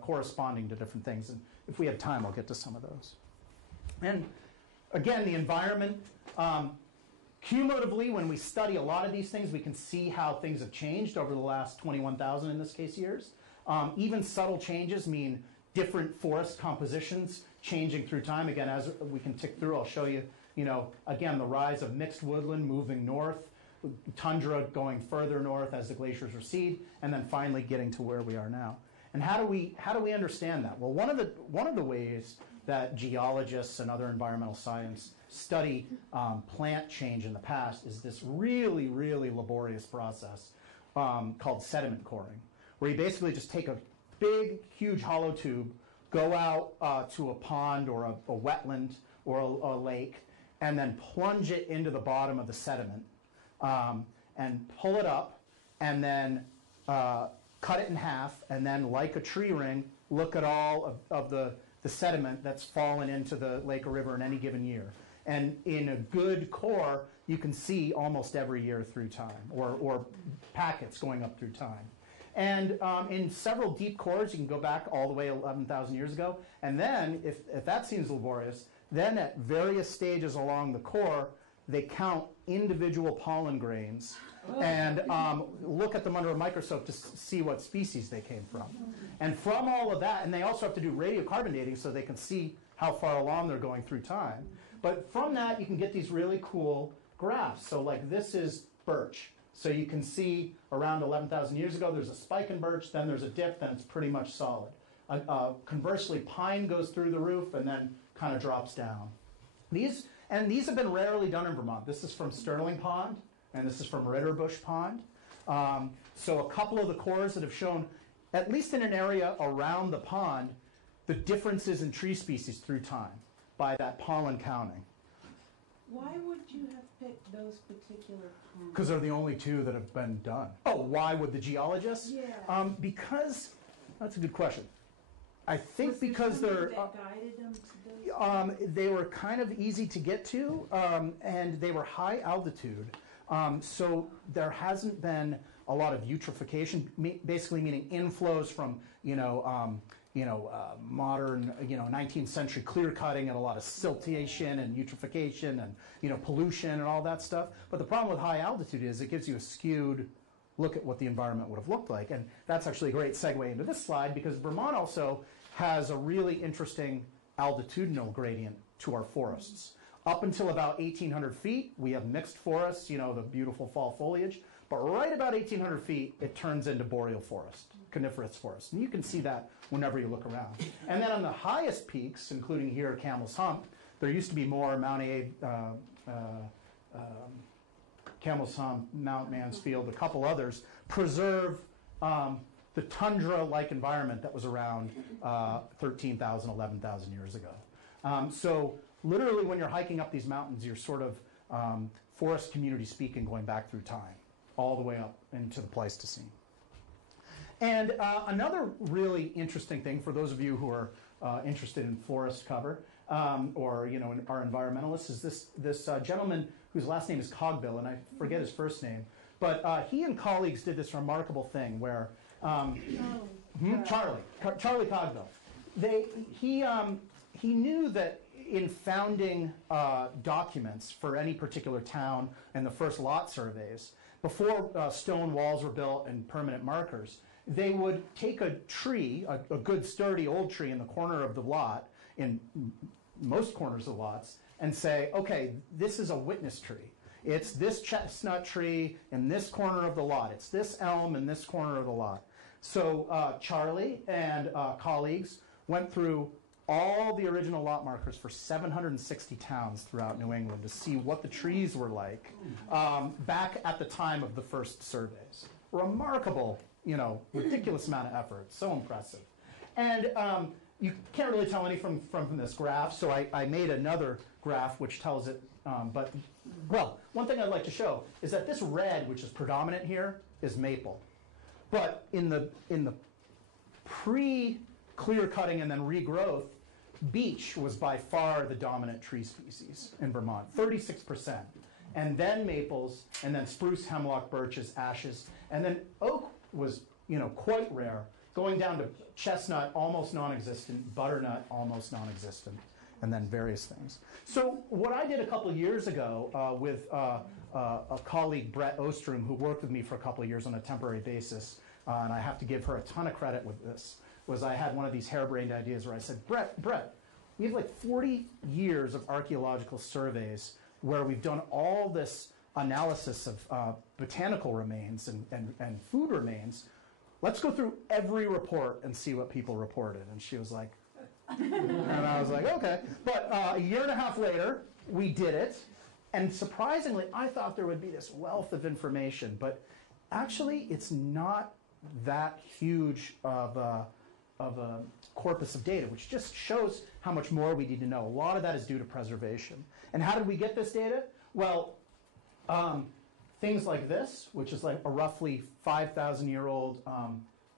corresponding to different things. And if we have time, I'll get to some of those. And again, the environment. Cumulatively, when we study a lot of these things, we can see how things have changed over the last 21,000, in this case, years. Even subtle changes mean different forest compositions changing through time. Again, as we can tick through, I'll show you, again, the rise of mixed woodland moving north, tundra going further north as the glaciers recede, and then finally getting to where we are now. And how do we understand that? Well, one of the ways that geologists and other environmental science study plant change in the past is this really, really laborious process called sediment coring, where you basically just take a big, huge hollow tube, go out to a pond or a wetland or a lake, and then plunge it into the bottom of the sediment and pull it up, and then cut it in half, and then, like a tree ring, look at all of the sediment that's fallen into the lake or river in any given year. And in a good core, you can see almost every year through time, or packets going up through time. And in several deep cores, you can go back all the way 11,000 years ago. And then, if that seems laborious, then at various stages along the core, they count individual pollen grains and look at them under a microscope to see what species they came from. And from all of that, and they also have to do radiocarbon dating so they can see how far along they're going through time. But from that, you can get these really cool graphs. So like this is birch. So you can see around 11,000 years ago, there's a spike in birch, then there's a dip, then it's pretty much solid. Conversely, pine goes through the roof and then kind of drops down. These have been rarely done in Vermont. This is from Sterling Pond, and this is from Ritterbush Pond. So a couple of the cores that have shown, at least in an area around the pond, the differences in tree species through time by that pollen counting. Why would you have picked those particular ponds? Because they're the only two that have been done. Oh, why would the geologists? Yeah. Because, that's a good question. I think Was there because something they're... that guided them to those? They were kind of easy to get to, and they were high altitude. So there hasn't been a lot of eutrophication, basically meaning inflows from, modern, 19th century clear cutting and a lot of siltation and eutrophication and, pollution and all that stuff. But the problem with high altitude is it gives you a skewed look at what the environment would have looked like. And that's actually a great segue into this slide, because Vermont also has a really interesting altitudinal gradient to our forests. Up until about 1,800 feet, we have mixed forests, the beautiful fall foliage. But right about 1,800 feet, it turns into boreal forest, coniferous forest. And you can see that whenever you look around. And then on the highest peaks, including here at Camel's Hump, there used to be more Mount Camel's Hump, Mount Mansfield, a couple others, preserve the tundra-like environment that was around 13,000, 11,000 years ago. So literally when you're hiking up these mountains, you're sort of forest community speaking going back through time, all the way up into the Pleistocene. And another really interesting thing for those of you who are interested in forest cover or are environmentalists is this gentleman whose last name is Cogbill, and I forget his first name, But he and colleagues did this remarkable thing where Charlie Cogville, he knew that in founding documents for any particular town and the first lot surveys, before stone walls were built and permanent markers, they would take a tree, a good sturdy old tree in the corner of the lot, in most corners of lots, and say, okay, this is a witness tree. It's this chestnut tree in this corner of the lot. It's this elm in this corner of the lot. So Charlie and colleagues went through all the original lot markers for 760 towns throughout New England to see what the trees were like back at the time of the first surveys. Remarkable, ridiculous amount of effort. So impressive. And you can't really tell anything from this graph, so I made another graph which tells it. Well, one thing I'd like to show is that this red, which is predominant here, is maple. But in the pre-clear cutting and then regrowth, beech was by far the dominant tree species in Vermont, 36%. And then maples, and then spruce, hemlock, birches, ashes, and then oak was, quite rare, going down to chestnut, almost non-existent, butternut, almost non-existent, and then various things. So what I did a couple of years ago with a colleague, Brett Ostrom, who worked with me for a couple of years on a temporary basis, and I have to give her a ton of credit with this, was I had one of these harebrained ideas where I said, Brett, we have like 40 years of archaeological surveys where we've done all this analysis of botanical remains and food remains. Let's go through every report and see what people reported. And she was like, and I was like, okay. But a year and a half later, we did it. And surprisingly, I thought there would be this wealth of information. But actually, it's not that huge of a corpus of data, which just shows how much more we need to know. A lot of that is due to preservation. And how did we get this data? Well, things like this, which is like a roughly 5,000-year-old,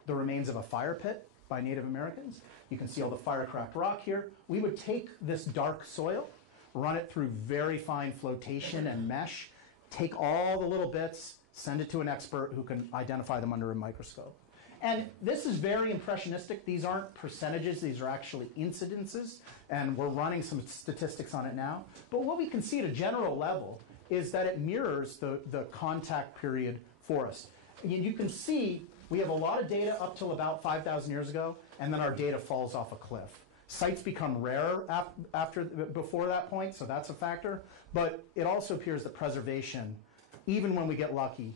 the remains of a fire pit by Native Americans. You can see all the fire-cracked rock here. We would take this dark soil, run it through very fine flotation and mesh, take all the little bits, send it to an expert who can identify them under a microscope. And this is very impressionistic. These aren't percentages. These are actually incidences. And we're running some statistics on it now. But what we can see at a general level is that it mirrors the contact period forest. You can see we have a lot of data up till about 5,000 years ago, and then our data falls off a cliff. Sites become rarer before that point, so that's a factor. But it also appears that preservation, even when we get lucky,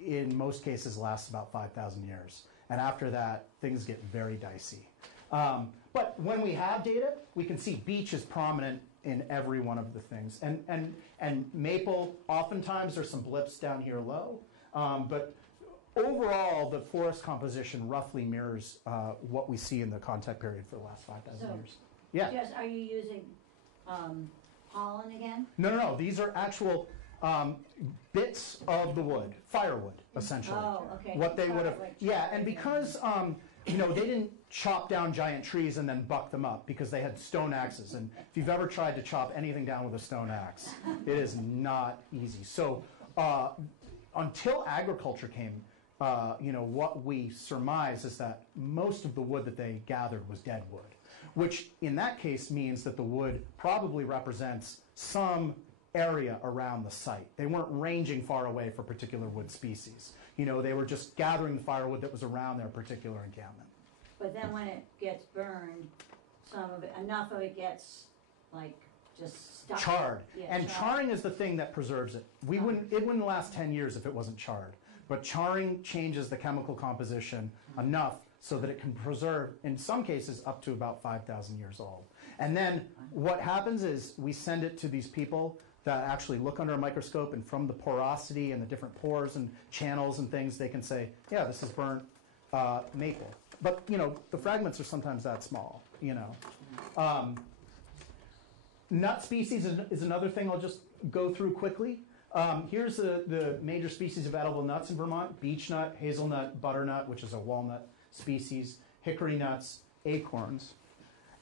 in most cases lasts about 5,000 years. And after that, things get very dicey. But when we have data, we can see beech is prominent in every one of the things. And maple, oftentimes there's some blips down here low. But overall, the forest composition roughly mirrors what we see in the contact period for the last 5,000 years. Yeah. Just, are you using pollen again? No. These are actual bits of the wood, firewood, essentially. Oh, okay. What they would have, Like yeah, and because they didn't chop down giant trees and then buck them up because they had stone axes. And if you've ever tried to chop anything down with a stone axe, it is not easy. So until agriculture came, what we surmise is that most of the wood that they gathered was dead wood, which in that case means that the wood probably represents some area around the site. They weren't ranging far away for particular wood species. They were just gathering the firewood that was around their particular encampment. But then when it gets burned, enough of it gets like just stuck. Charred. Yeah, And charred. charring is the thing that preserves it. It wouldn't last 10 years if it wasn't charred. But charring changes the chemical composition enough so that it can preserve, in some cases, up to about 5,000 years old. And then what happens is we send it to these people that actually look under a microscope, and from the porosity and the different pores and channels and things, they can say, yeah, this is burnt maple. But, the fragments are sometimes that small, Nut species is another thing I'll just go through quickly. Here's the major species of edible nuts in Vermont: beech nut, hazelnut, butternut, which is a walnut species, hickory nuts, acorns.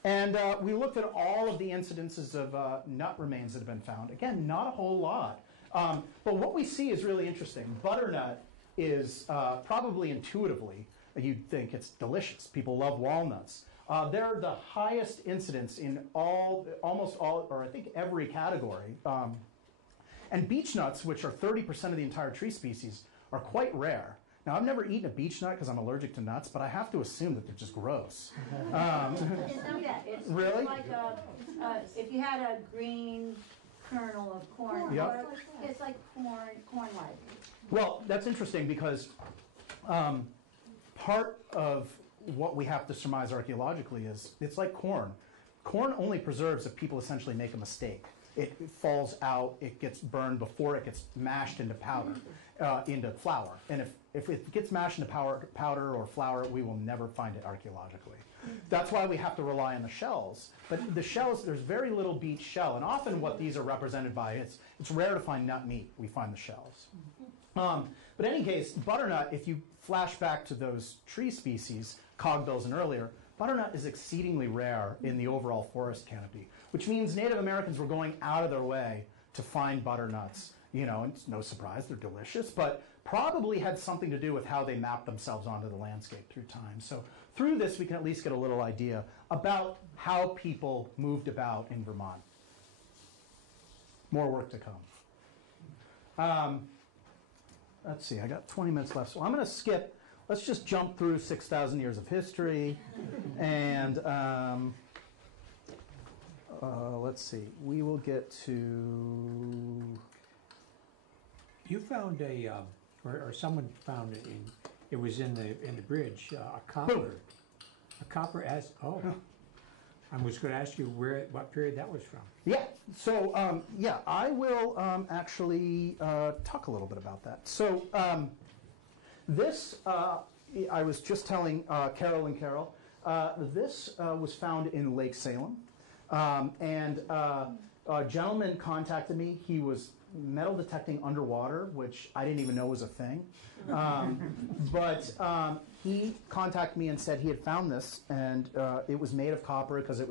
And we looked at all of the incidences of nut remains that have been found. Again, not a whole lot. But what we see is really interesting. Butternut is probably intuitively, you'd think it's delicious. People love walnuts. They're the highest incidence in almost all, or I think every category. And beech nuts, which are 30% of the entire tree species, are quite rare. Now, I've never eaten a beech nut because I'm allergic to nuts, but I have to assume that they're just gross. It's not that. It's Really? like if you had a green kernel of corn, Yep. or it's like corn-like. Well, that's interesting because part of what we have to surmise archaeologically is it's like corn. Corn only preserves if people essentially make a mistake. It falls out, it gets burned before it gets mashed into powder, into flour. And if it gets mashed into powder or flour, we will never find it archaeologically. That's why we have to rely on the shells. But the shells, there's very little beech shell. And often what these are represented by, it's rare to find nut meat. We find the shells. But in any case, butternut, if you flash back to those tree species, cogbills and earlier, butternut is exceedingly rare in the overall forest canopy, which means Native Americans were going out of their way to find butternuts. You know, and it's no surprise, they're delicious, but probably had something to do with how they mapped themselves onto the landscape through time. So through this, we can at least get a little idea about how people moved about in Vermont. More work to come. Let's see, I got 20 minutes left, so I'm going to skip. Let's just jump through 6,000 years of history, and let's see, we will get to... You found or someone found it it was in the bridge, a copper as, I was going to ask you what period that was from. Yeah, so I will actually talk a little bit about that. So this, I was just telling Carol and Carol, this was found in Lake Salem. And a gentleman contacted me. He was metal detecting underwater, which I didn't even know was a thing. But he contacted me and said he had found this, and it was made of copper because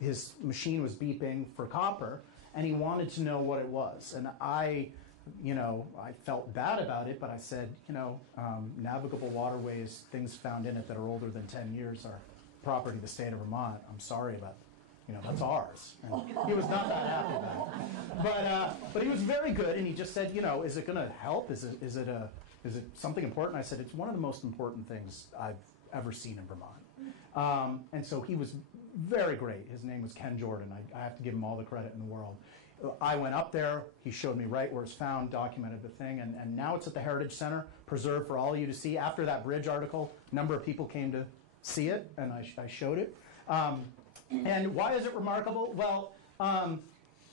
his machine was beeping for copper, and he wanted to know what it was. And I felt bad about it, but I said, navigable waterways, things found in it that are older than 10 years are property of the state of Vermont. I'm sorry about that's ours. And he was not that happy about it. But he was very good, and he just said, is it going to help? Is it something important? I said, it's one of the most important things I've ever seen in Vermont. And so he was very great. His name was Ken Jordan. I have to give him all the credit in the world. I went up there. He showed me right where it's found, documented the thing, and now it's at the Heritage Center, preserved for all of you to see. After that bridge article, a number of people came to see it, and I showed it. And why is it remarkable? Well,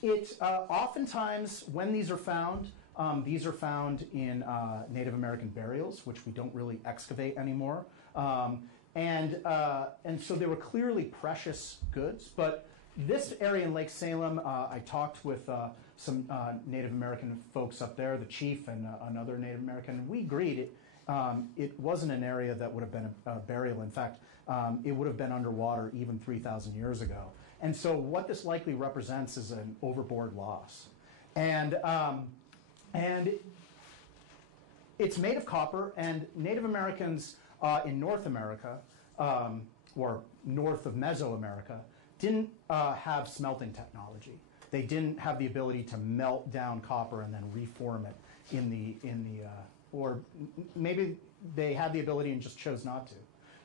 oftentimes when these are found in Native American burials, which we don't really excavate anymore. And so they were clearly precious goods. But this area in Lake Salem, I talked with some Native American folks up there, the chief and another Native American, and we agreed it wasn't an area that would have been a burial. In fact, it would have been underwater even 3,000 years ago. And so what this likely represents is an overboard loss. And it's made of copper, and Native Americans in North America, or north of Mesoamerica, didn't have smelting technology. They didn't have the ability to melt down copper and then reform it or maybe they had the ability and just chose not to.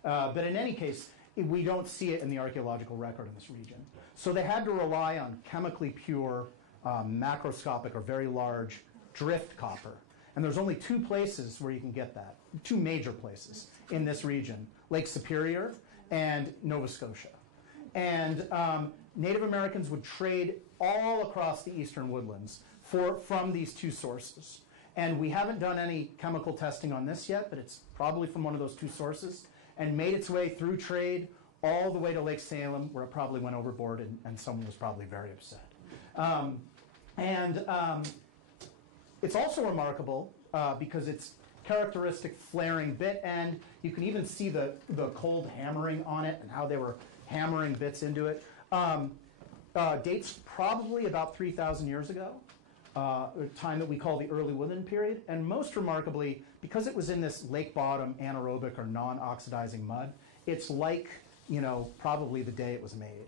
But in any case, we don't see it in the archaeological record in this region. So they had to rely on chemically pure, macroscopic or very large drift copper. And there's only two places where you can get that, two major places in this region, Lake Superior and Nova Scotia. And Native Americans would trade all across the eastern woodlands from these two sources. And we haven't done any chemical testing on this yet, but it's probably from one of those two sources, and made its way through trade all the way to Lake Salem, where it probably went overboard, and someone was probably very upset. It's also remarkable because it's characteristic flaring bit, and you can even see the cold hammering on it and how they were hammering bits into it. Dates probably about 3,000 years ago. time that we call the early woodland period. And most remarkably, because it was in this lake bottom anaerobic or non-oxidizing mud, it's like, probably the day it was made.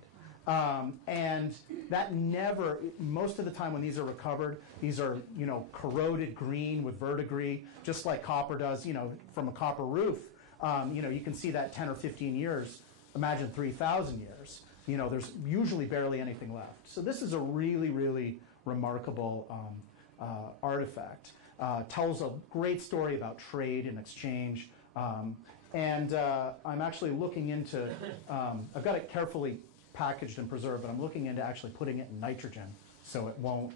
And that never, most of the time when these are recovered, these are, corroded green with verdigris, just like copper does, from a copper roof. You can see that 10 or 15 years, imagine 3,000 years. There's usually barely anything left. So this is a really, really remarkable artifact. Tells a great story about trade and exchange. And I'm actually looking into, I've got it carefully packaged and preserved, but I'm looking into actually putting it in nitrogen so it won't,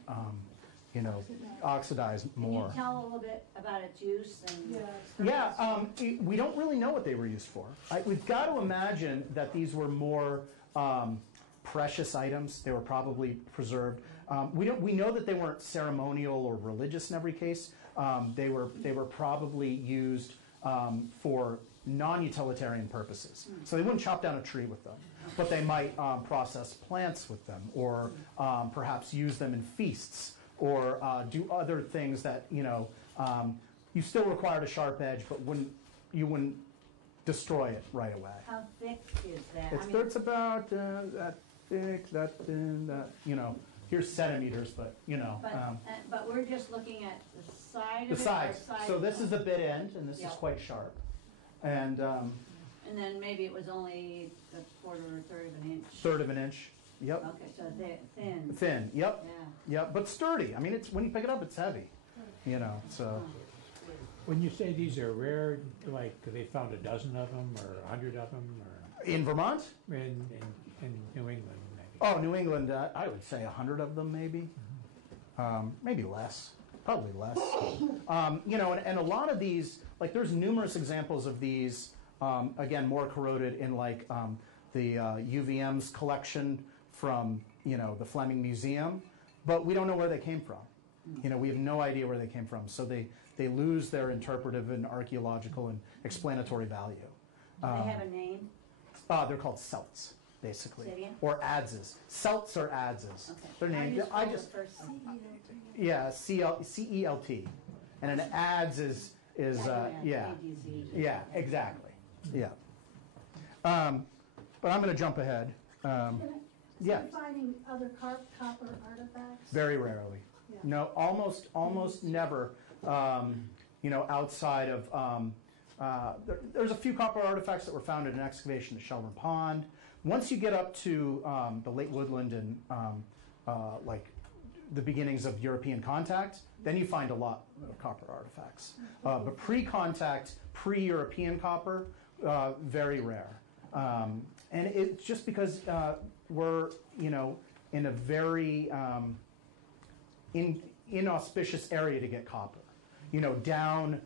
oxidize more. Can you tell a little bit about its use and? We don't really know what they were used for. We've got to imagine that these were more precious items. They were probably preserved. We know that they weren't ceremonial or religious in every case. They were probably used for non-utilitarian purposes. So they wouldn't chop down a tree with them, but they might process plants with them, or perhaps use them in feasts, or do other things that you still required a sharp edge, but you wouldn't destroy it right away. How thick is that? It's about that thick, that thin, that here's centimeters, but But we're just looking at the side of it. the sides. Or side So of this it? is the bit end, and this Yep. is quite sharp. And And then maybe it was only a quarter or a third of an inch. third of an inch. Yep. Okay, so thin. Thin. Yep. Yeah. Yep. But sturdy. I mean, it's when you pick it up, it's heavy. So. When you say these are rare, like they found a dozen of them or 100 of them, or In Vermont? in New England maybe? Oh, New England. I would say 100 of them, maybe. Maybe less. Probably less. And a lot of these, like, there's numerous examples of these. Again, more corroded in like the UVM's collection from the Fleming Museum, but we don't know where they came from. We have no idea where they came from, so they lose their interpretive and archaeological and explanatory value. Do they have a name? They're called celts, basically, Say it again? or adzes. Celts or adzes. Okay. They're How do named. you I spell just the first one? yeah, CELT, and an adze is yeah. ADZ. Yeah, exactly. Yeah. But I'm going to jump ahead. Yeah. Finding other copper artifacts? Very rarely. Yeah. No, almost never. Outside of there's a few copper artifacts that were found in an excavation at Shelburne Pond. Once you get up to the late woodland and like the beginnings of European contact, then you find a lot of copper artifacts. But pre-contact, pre-European copper, very rare. And it's just because we're, in a very inauspicious area to get copper. Down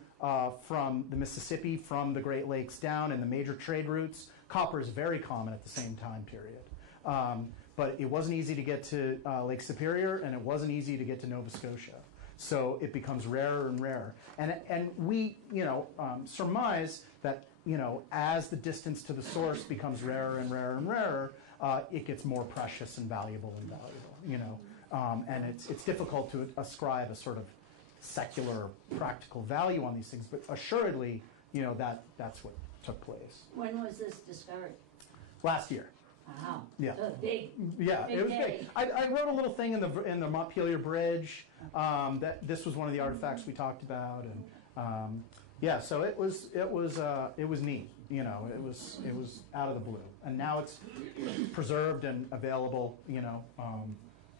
from the Mississippi, from the Great Lakes down, and the major trade routes, copper is very common at the same time period. But it wasn't easy to get to Lake Superior, and it wasn't easy to get to Nova Scotia. So it becomes rarer and rarer. And we, surmise that, as the distance to the source becomes rarer and rarer and rarer, it gets more precious and valuable and valuable, and it's difficult to ascribe a sort of secular practical value on these things, but assuredly, that's what took place. When was this discovered? Last year. Wow. Yeah. So big. Yeah, Big it was day. big. I wrote a little thing in the Montpelier Bridge that this was one of the artifacts we talked about, and so it was neat. It was out of the blue, and now it's preserved and available.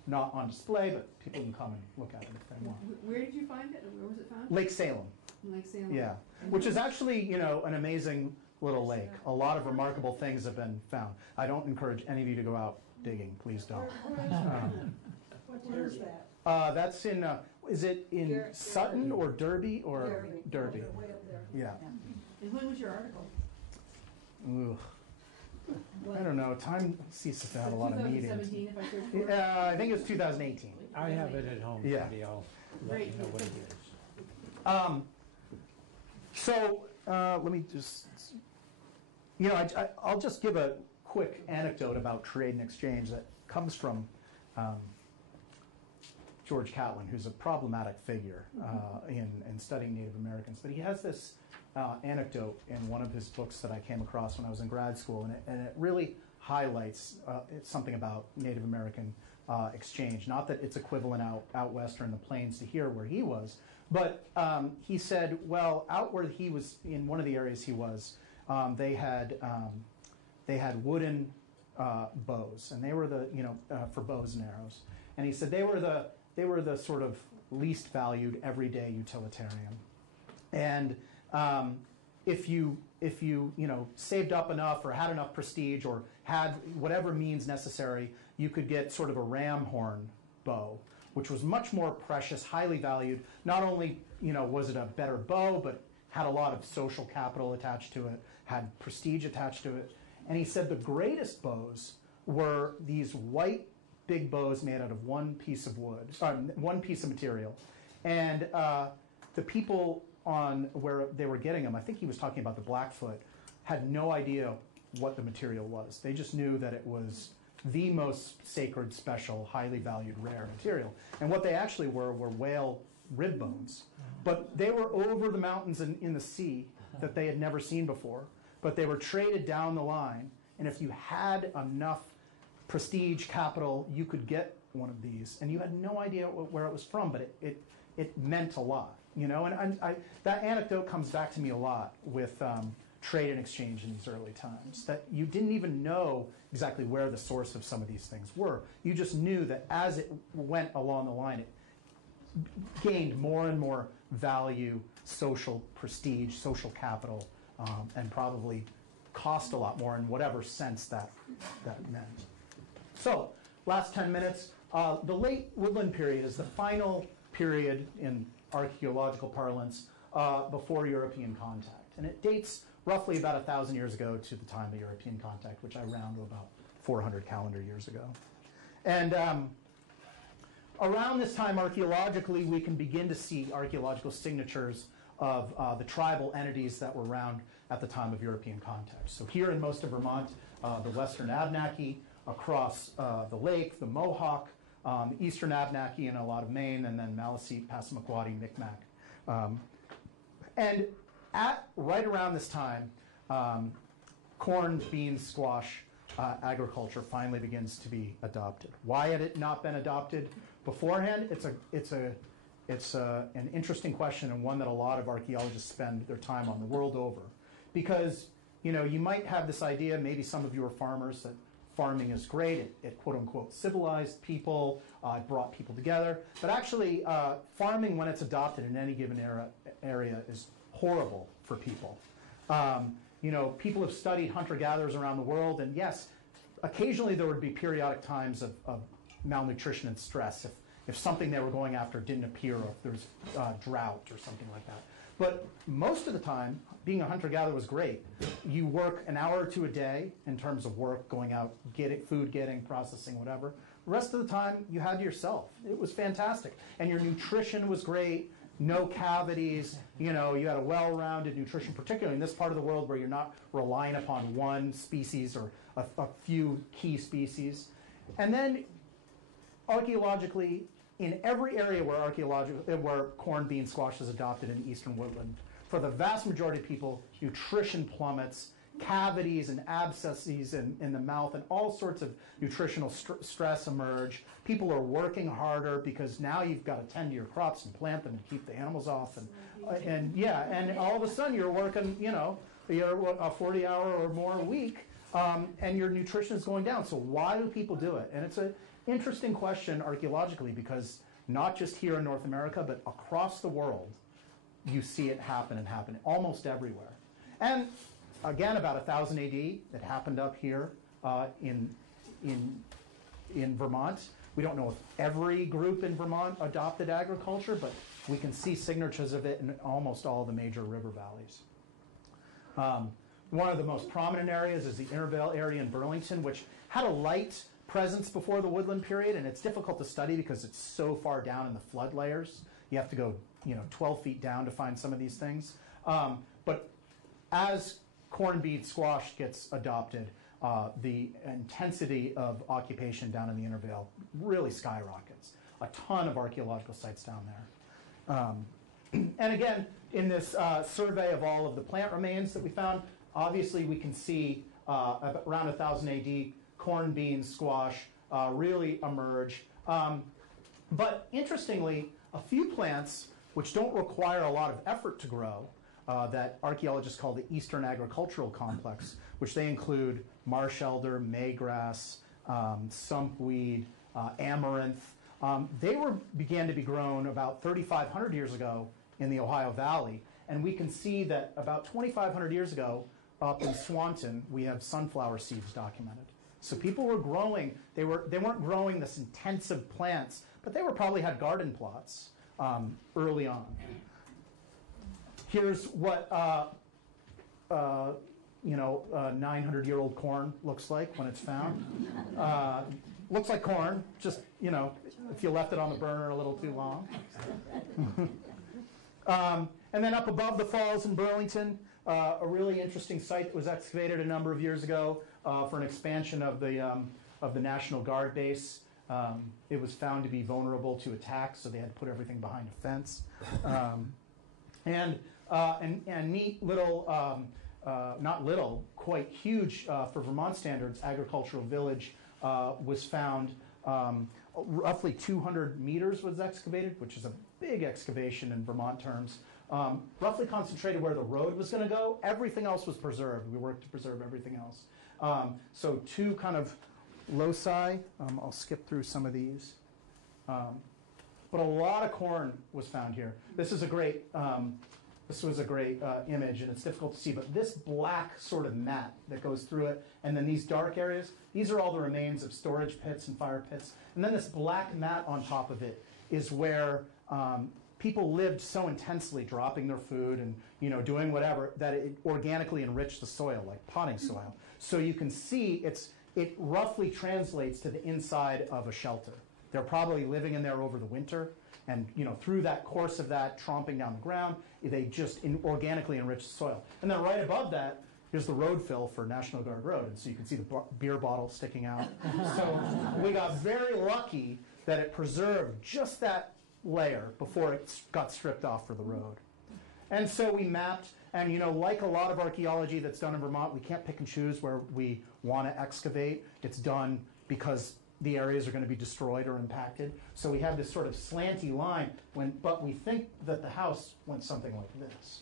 Not on display, but people can come and look at it if they want. Where did you find it? Where was it found? Lake Salem. Lake Salem. Yeah, which is actually an amazing little lake. A lot of remarkable things have been found. I don't encourage any of you to go out digging. Please don't. Where is that? That's in. Is it in Sutton or Derby or Derby? Way up there. Yeah. And when was your article? Ooh. I don't know. Time ceases to have a lot of meetings. 2017, if I search for it. Yeah, I think it was 2018. I have it at home. Yeah. Maybe I'll let you know what it is. So let me just, I'll just give a quick anecdote about trade and exchange that comes from George Catlin, who's a problematic figure in studying Native Americans. But he has this anecdote in one of his books that I came across when I was in grad school, and it really highlights it's something about Native American exchange. Not that it's equivalent out west or in the plains to here where he was, but he said, well, out where he was, in one of the areas he was, they had wooden bows, and they were the for bows and arrows. And he said they were the sort of least valued everyday utilitarian. And if you saved up enough or had enough prestige or had whatever means necessary, you could get sort of a ram horn bow, which was much more precious, highly valued. Not only was it a better bow, but had a lot of social capital attached to it, had prestige attached to it. And he said the greatest bows were these white big bows made out of one piece of wood, one piece of material. And the people on where they were getting them, I think he was talking about the Blackfoot, had no idea what the material was. They just knew that it was the most sacred, special, highly valued, rare material. And what they actually were whale rib bones. But they were over the mountains in the sea that they had never seen before. But they were traded down the line. And if you had enough prestige capital, you could get one of these. And you had no idea where it was from, but it meant a lot. And that anecdote comes back to me a lot with trade and exchange in these early times, that you didn't even know exactly where the source of some of these things were. You just knew that as it went along the line, it gained more and more value, social prestige, social capital, and probably cost a lot more in whatever sense that meant. So, last 10 minutes. The late woodland period is the final period in archaeological parlance before European contact. And it dates roughly about 1,000 years ago to the time of European contact, which I round to about 400 calendar years ago. And around this time, archaeologically, we can begin to see archaeological signatures of the tribal entities that were around at the time of European contact. So here in most of Vermont, the Western Abnaki, across the lake, the Mohawk, the Eastern Abnaki in a lot of Maine, and then Maliseet, Passamaquoddy, Micmac. And right around this time, corn, beans, squash agriculture finally begins to be adopted. Why had it not been adopted beforehand? It's an interesting question, and one that a lot of archaeologists spend their time on the world over. Because you might have this idea, maybe some of you are farmers, that farming is great, it quote-unquote civilized people, it brought people together. But actually, farming, when it's adopted in any given area, is horrible for people. People have studied hunter-gatherers around the world, and yes, occasionally there would be periodic times of malnutrition and stress if something they were going after didn't appear, or if there's drought or something like that. But most of the time, being a hunter-gatherer was great. You work an hour or two a day in terms of work, going out, food getting, processing, whatever. The rest of the time, you had to yourself. It was fantastic. And your nutrition was great, no cavities, you had a well-rounded nutrition, particularly in this part of the world where you're not relying upon one species or a few key species. And then, archaeologically, in every area where corn, bean, squash is adopted in the eastern woodland, for the vast majority of people, nutrition plummets, cavities and abscesses in the mouth, and all sorts of nutritional stress emerge. People are working harder because now you've got to tend to your crops and plant them and keep the animals off. And all of a sudden you're working, you're a 40-hour or more a week, and your nutrition is going down. So why do people do it? And it's an interesting question archaeologically, because not just here in North America, but across the world, you see it happen almost everywhere. And again, about 1000 AD, it happened up here in Vermont. We don't know if every group in Vermont adopted agriculture, but we can see signatures of it in almost all the major river valleys. One of the most prominent areas is the Intervale area in Burlington, which had a light presence before the woodland period, and it's difficult to study because it's so far down in the flood layers. You have to go 12 feet down to find some of these things. But as corn, bean, squash gets adopted, the intensity of occupation down in the Intervale really skyrockets. a ton of archaeological sites down there. And again, in this survey of all of the plant remains that we found, obviously we can see around 1000 AD, corn, beans, squash really emerge. But interestingly, a few plants which don't require a lot of effort to grow, that archaeologists call the Eastern Agricultural Complex, which they include marsh elder, maygrass, sumpweed, amaranth. They began to be grown about 3,500 years ago in the Ohio Valley, and we can see that about 2,500 years ago up in Swanton, we have sunflower seeds documented. So people were growing, they weren't growing this intensive plants, but they probably had garden plots early on. Here's what 900-year-old corn looks like when it's found. Looks like corn, just, if you left it on the burner a little too long. And then up above the falls in Burlington, a really interesting site that was excavated a number of years ago for an expansion of the National Guard base. It was found to be vulnerable to attack, so they had to put everything behind a fence. And neat little, not little, quite huge for Vermont standards, agricultural village was found. Roughly 200 meters was excavated, which is a big excavation in Vermont terms. Roughly concentrated where the road was going to go. Everything else was preserved. We worked to preserve everything else. So two kind of loci. I'll skip through some of these. But a lot of corn was found here. This was a great image, and it's difficult to see, but this black sort of mat that goes through it, and then these dark areas, these are all the remains of storage pits and fire pits. And then this black mat on top of it is where people lived so intensely, dropping their food and doing whatever, that it organically enriched the soil, like potting soil. So you can see it roughly translates to the inside of a shelter. They're probably living in there over the winter, and through that course of that tromping down the ground, they just organically enrich the soil. And then right above that, here's the road fill for National Guard Road, and so you can see the beer bottle sticking out. So we got very lucky that it preserved just that layer before it got stripped off for the road. And so we mapped, and like a lot of archaeology that's done in Vermont, we can't pick and choose where we want to excavate. It's done because the areas are going to be destroyed or impacted. So we have this sort of slanty line, but we think that the house went something like this.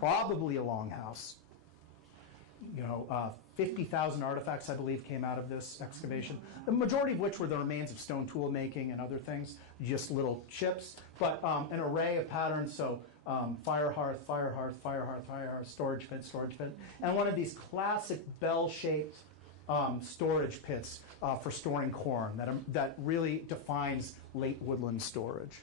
Probably a longhouse. 50,000 artifacts, I believe, came out of this excavation, the majority of which were the remains of stone tool making and other things, just little chips, but an array of patterns, so fire hearth, fire hearth, fire hearth, fire hearth, storage pit, and one of these classic bell-shaped storage pits for storing corn that really defines late woodland storage.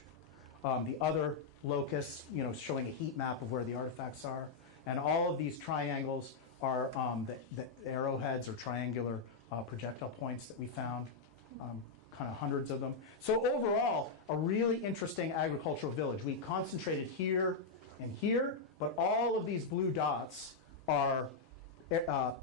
The other locus, showing a heat map of where the artifacts are, and all of these triangles are the arrowheads or triangular projectile points that we found, kind of hundreds of them. So overall, a really interesting agricultural village. We concentrated here and here, but all of these blue dots are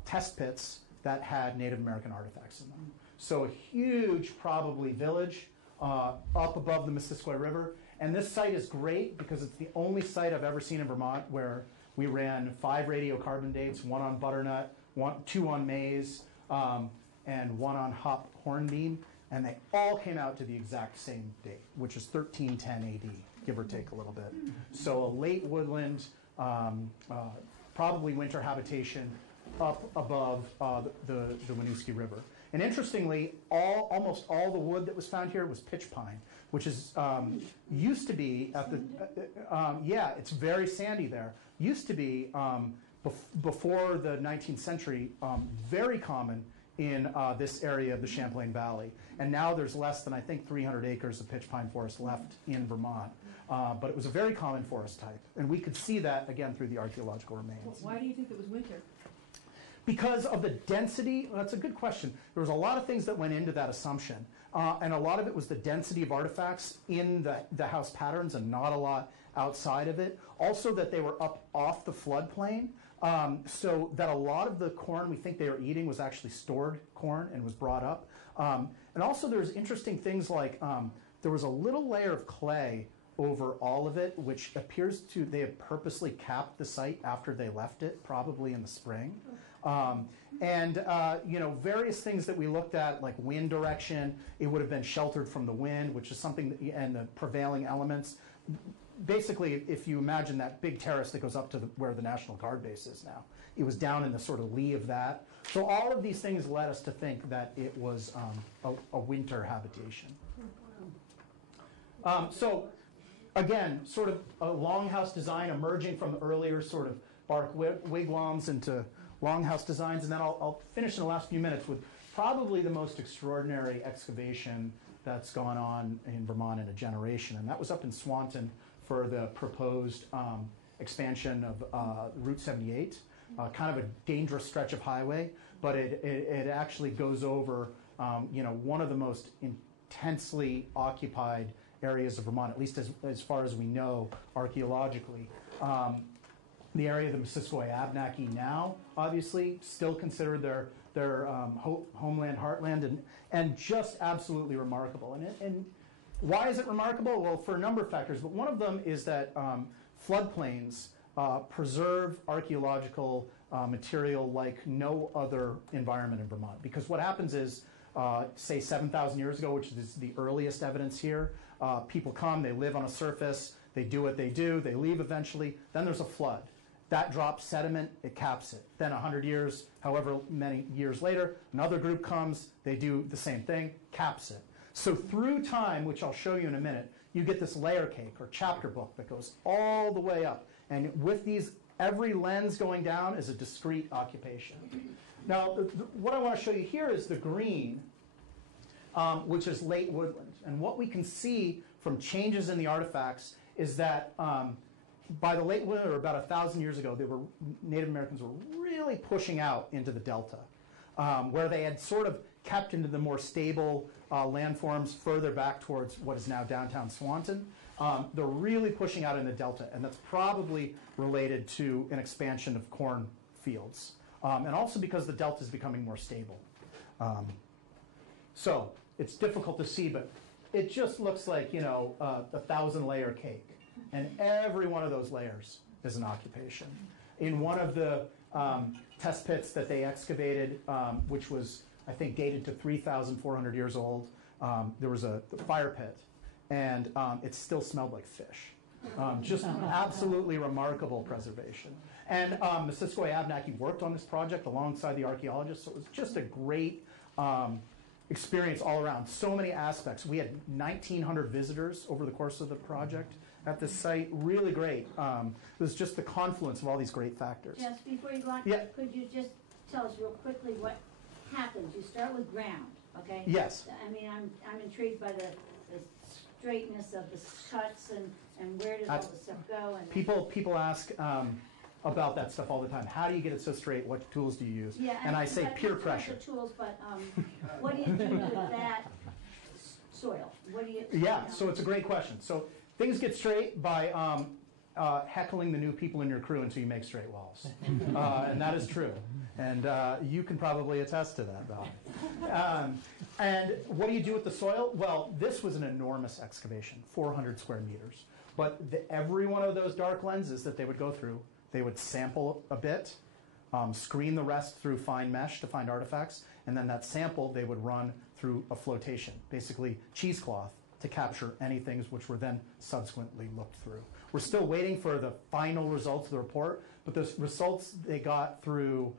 test pits that had Native American artifacts in them. So a huge, probably, village up above the Missisquoi River. And this site is great because it's the only site I've ever seen in Vermont where we ran 5 radiocarbon dates, 1 on butternut, 2 on maize, and 1 on hop hornbeam. And they all came out to the exact same date, which is 1310 AD, give or take a little bit. So a late woodland, probably winter habitation up above the Winooski River. And interestingly, almost all the wood that was found here was pitch pine, which is used to be at the it's very sandy there. Used to be before the 19th century very common in this area of the Champlain Valley, and now there's less than, I think, 300 acres of pitch pine forest left in Vermont. But it was a very common forest type, and we could see that again through the archaeological remains. Why do you think it was winter? Because of the density. Well, that's a good question. There was a lot of things that went into that assumption, and a lot of it was the density of artifacts in the house patterns and not a lot outside of it. Also that they were up off the floodplain. so that a lot of the corn we think they were eating was actually stored corn and was brought up. And also there's interesting things like there was a little layer of clay over all of it, which appears to, they have purposely capped the site after they left it, probably in the spring. You know, various things that we looked at, like wind direction, it would have been sheltered from the wind, which is something, that, and the prevailing elements. Basically, if you imagine that big terrace that goes up to where the National Guard base is now, it was down in the sort of lee of that. So all of these things led us to think that it was a winter habitation. So again, sort of a longhouse design emerging from the earlier sort of bark wigwams into longhouse designs, and then I'll finish in the last few minutes with probably the most extraordinary excavation that's gone on in Vermont in a generation, and that was up in Swanton for the proposed expansion of Route 78, kind of a dangerous stretch of highway, but it actually goes over you know, one of the most intensely occupied areas of Vermont, at least as far as we know archaeologically. The area of the Missisquoi Abnaki now, obviously, still considered their homeland, heartland, and just absolutely remarkable. And why is it remarkable? Well, for a number of factors, but one of them is that floodplains preserve archaeological material like no other environment in Vermont. Because what happens is, say 7,000 years ago, which is the earliest evidence here, people come, they live on a surface, they do what they do, they leave eventually, then there's a flood. That drops sediment, it caps it. Then 100 years, however many years later, another group comes, they do the same thing, caps it. So through time, which I'll show you in a minute, you get this layer cake or chapter book that goes all the way up. And with these, every lens going down is a discrete occupation. Now, what I want to show you here is the green, which is late woodland. And what we can see from changes in the artifacts is that by the late woodland, or about 1,000 years ago, Native Americans were really pushing out into the delta, where they had sort of kept into the more stable landforms further back towards what is now downtown Swanton. They're really pushing out in the delta, and that's probably related to an expansion of corn fields, and also because the delta is becoming more stable. So it's difficult to see, but it just looks like, you know, a 1,000-layer cake. And every one of those layers is an occupation. In one of the test pits that they excavated, which was, I think, dated to 3,400 years old, there was a fire pit, and it still smelled like fish. Just absolutely remarkable preservation. And Missisquoi Abnaki worked on this project alongside the archaeologists, so it was just a great experience all around. So many aspects. We had 1,900 visitors over the course of the project at this site. Really great. It was just the confluence of all these great factors. Just before you go on, Yeah. could you just tell us real quickly what happens? You start with ground, okay? Yes. I mean, I'm intrigued by the straightness of the cuts and where does all this stuff go? And People ask about that stuff all the time. How do you get it so straight? What tools do you use? yeah, And I say but peer not so much pressure. the tools, but what do you do with that soil? What do you? Yeah, so it's a great question. So things get straight by heckling the new people in your crew until you make straight walls. And that is true. And you can probably attest to that, Bob. And what do you do with the soil? Well, this was an enormous excavation, 400 square meters. But every one of those dark lenses that they would go through, they would sample a bit, screen the rest through fine mesh to find artifacts, and then that sample they would run through a flotation, basically cheesecloth, to capture any things which were then subsequently looked through. We're still waiting for the final results of the report, but the results they got through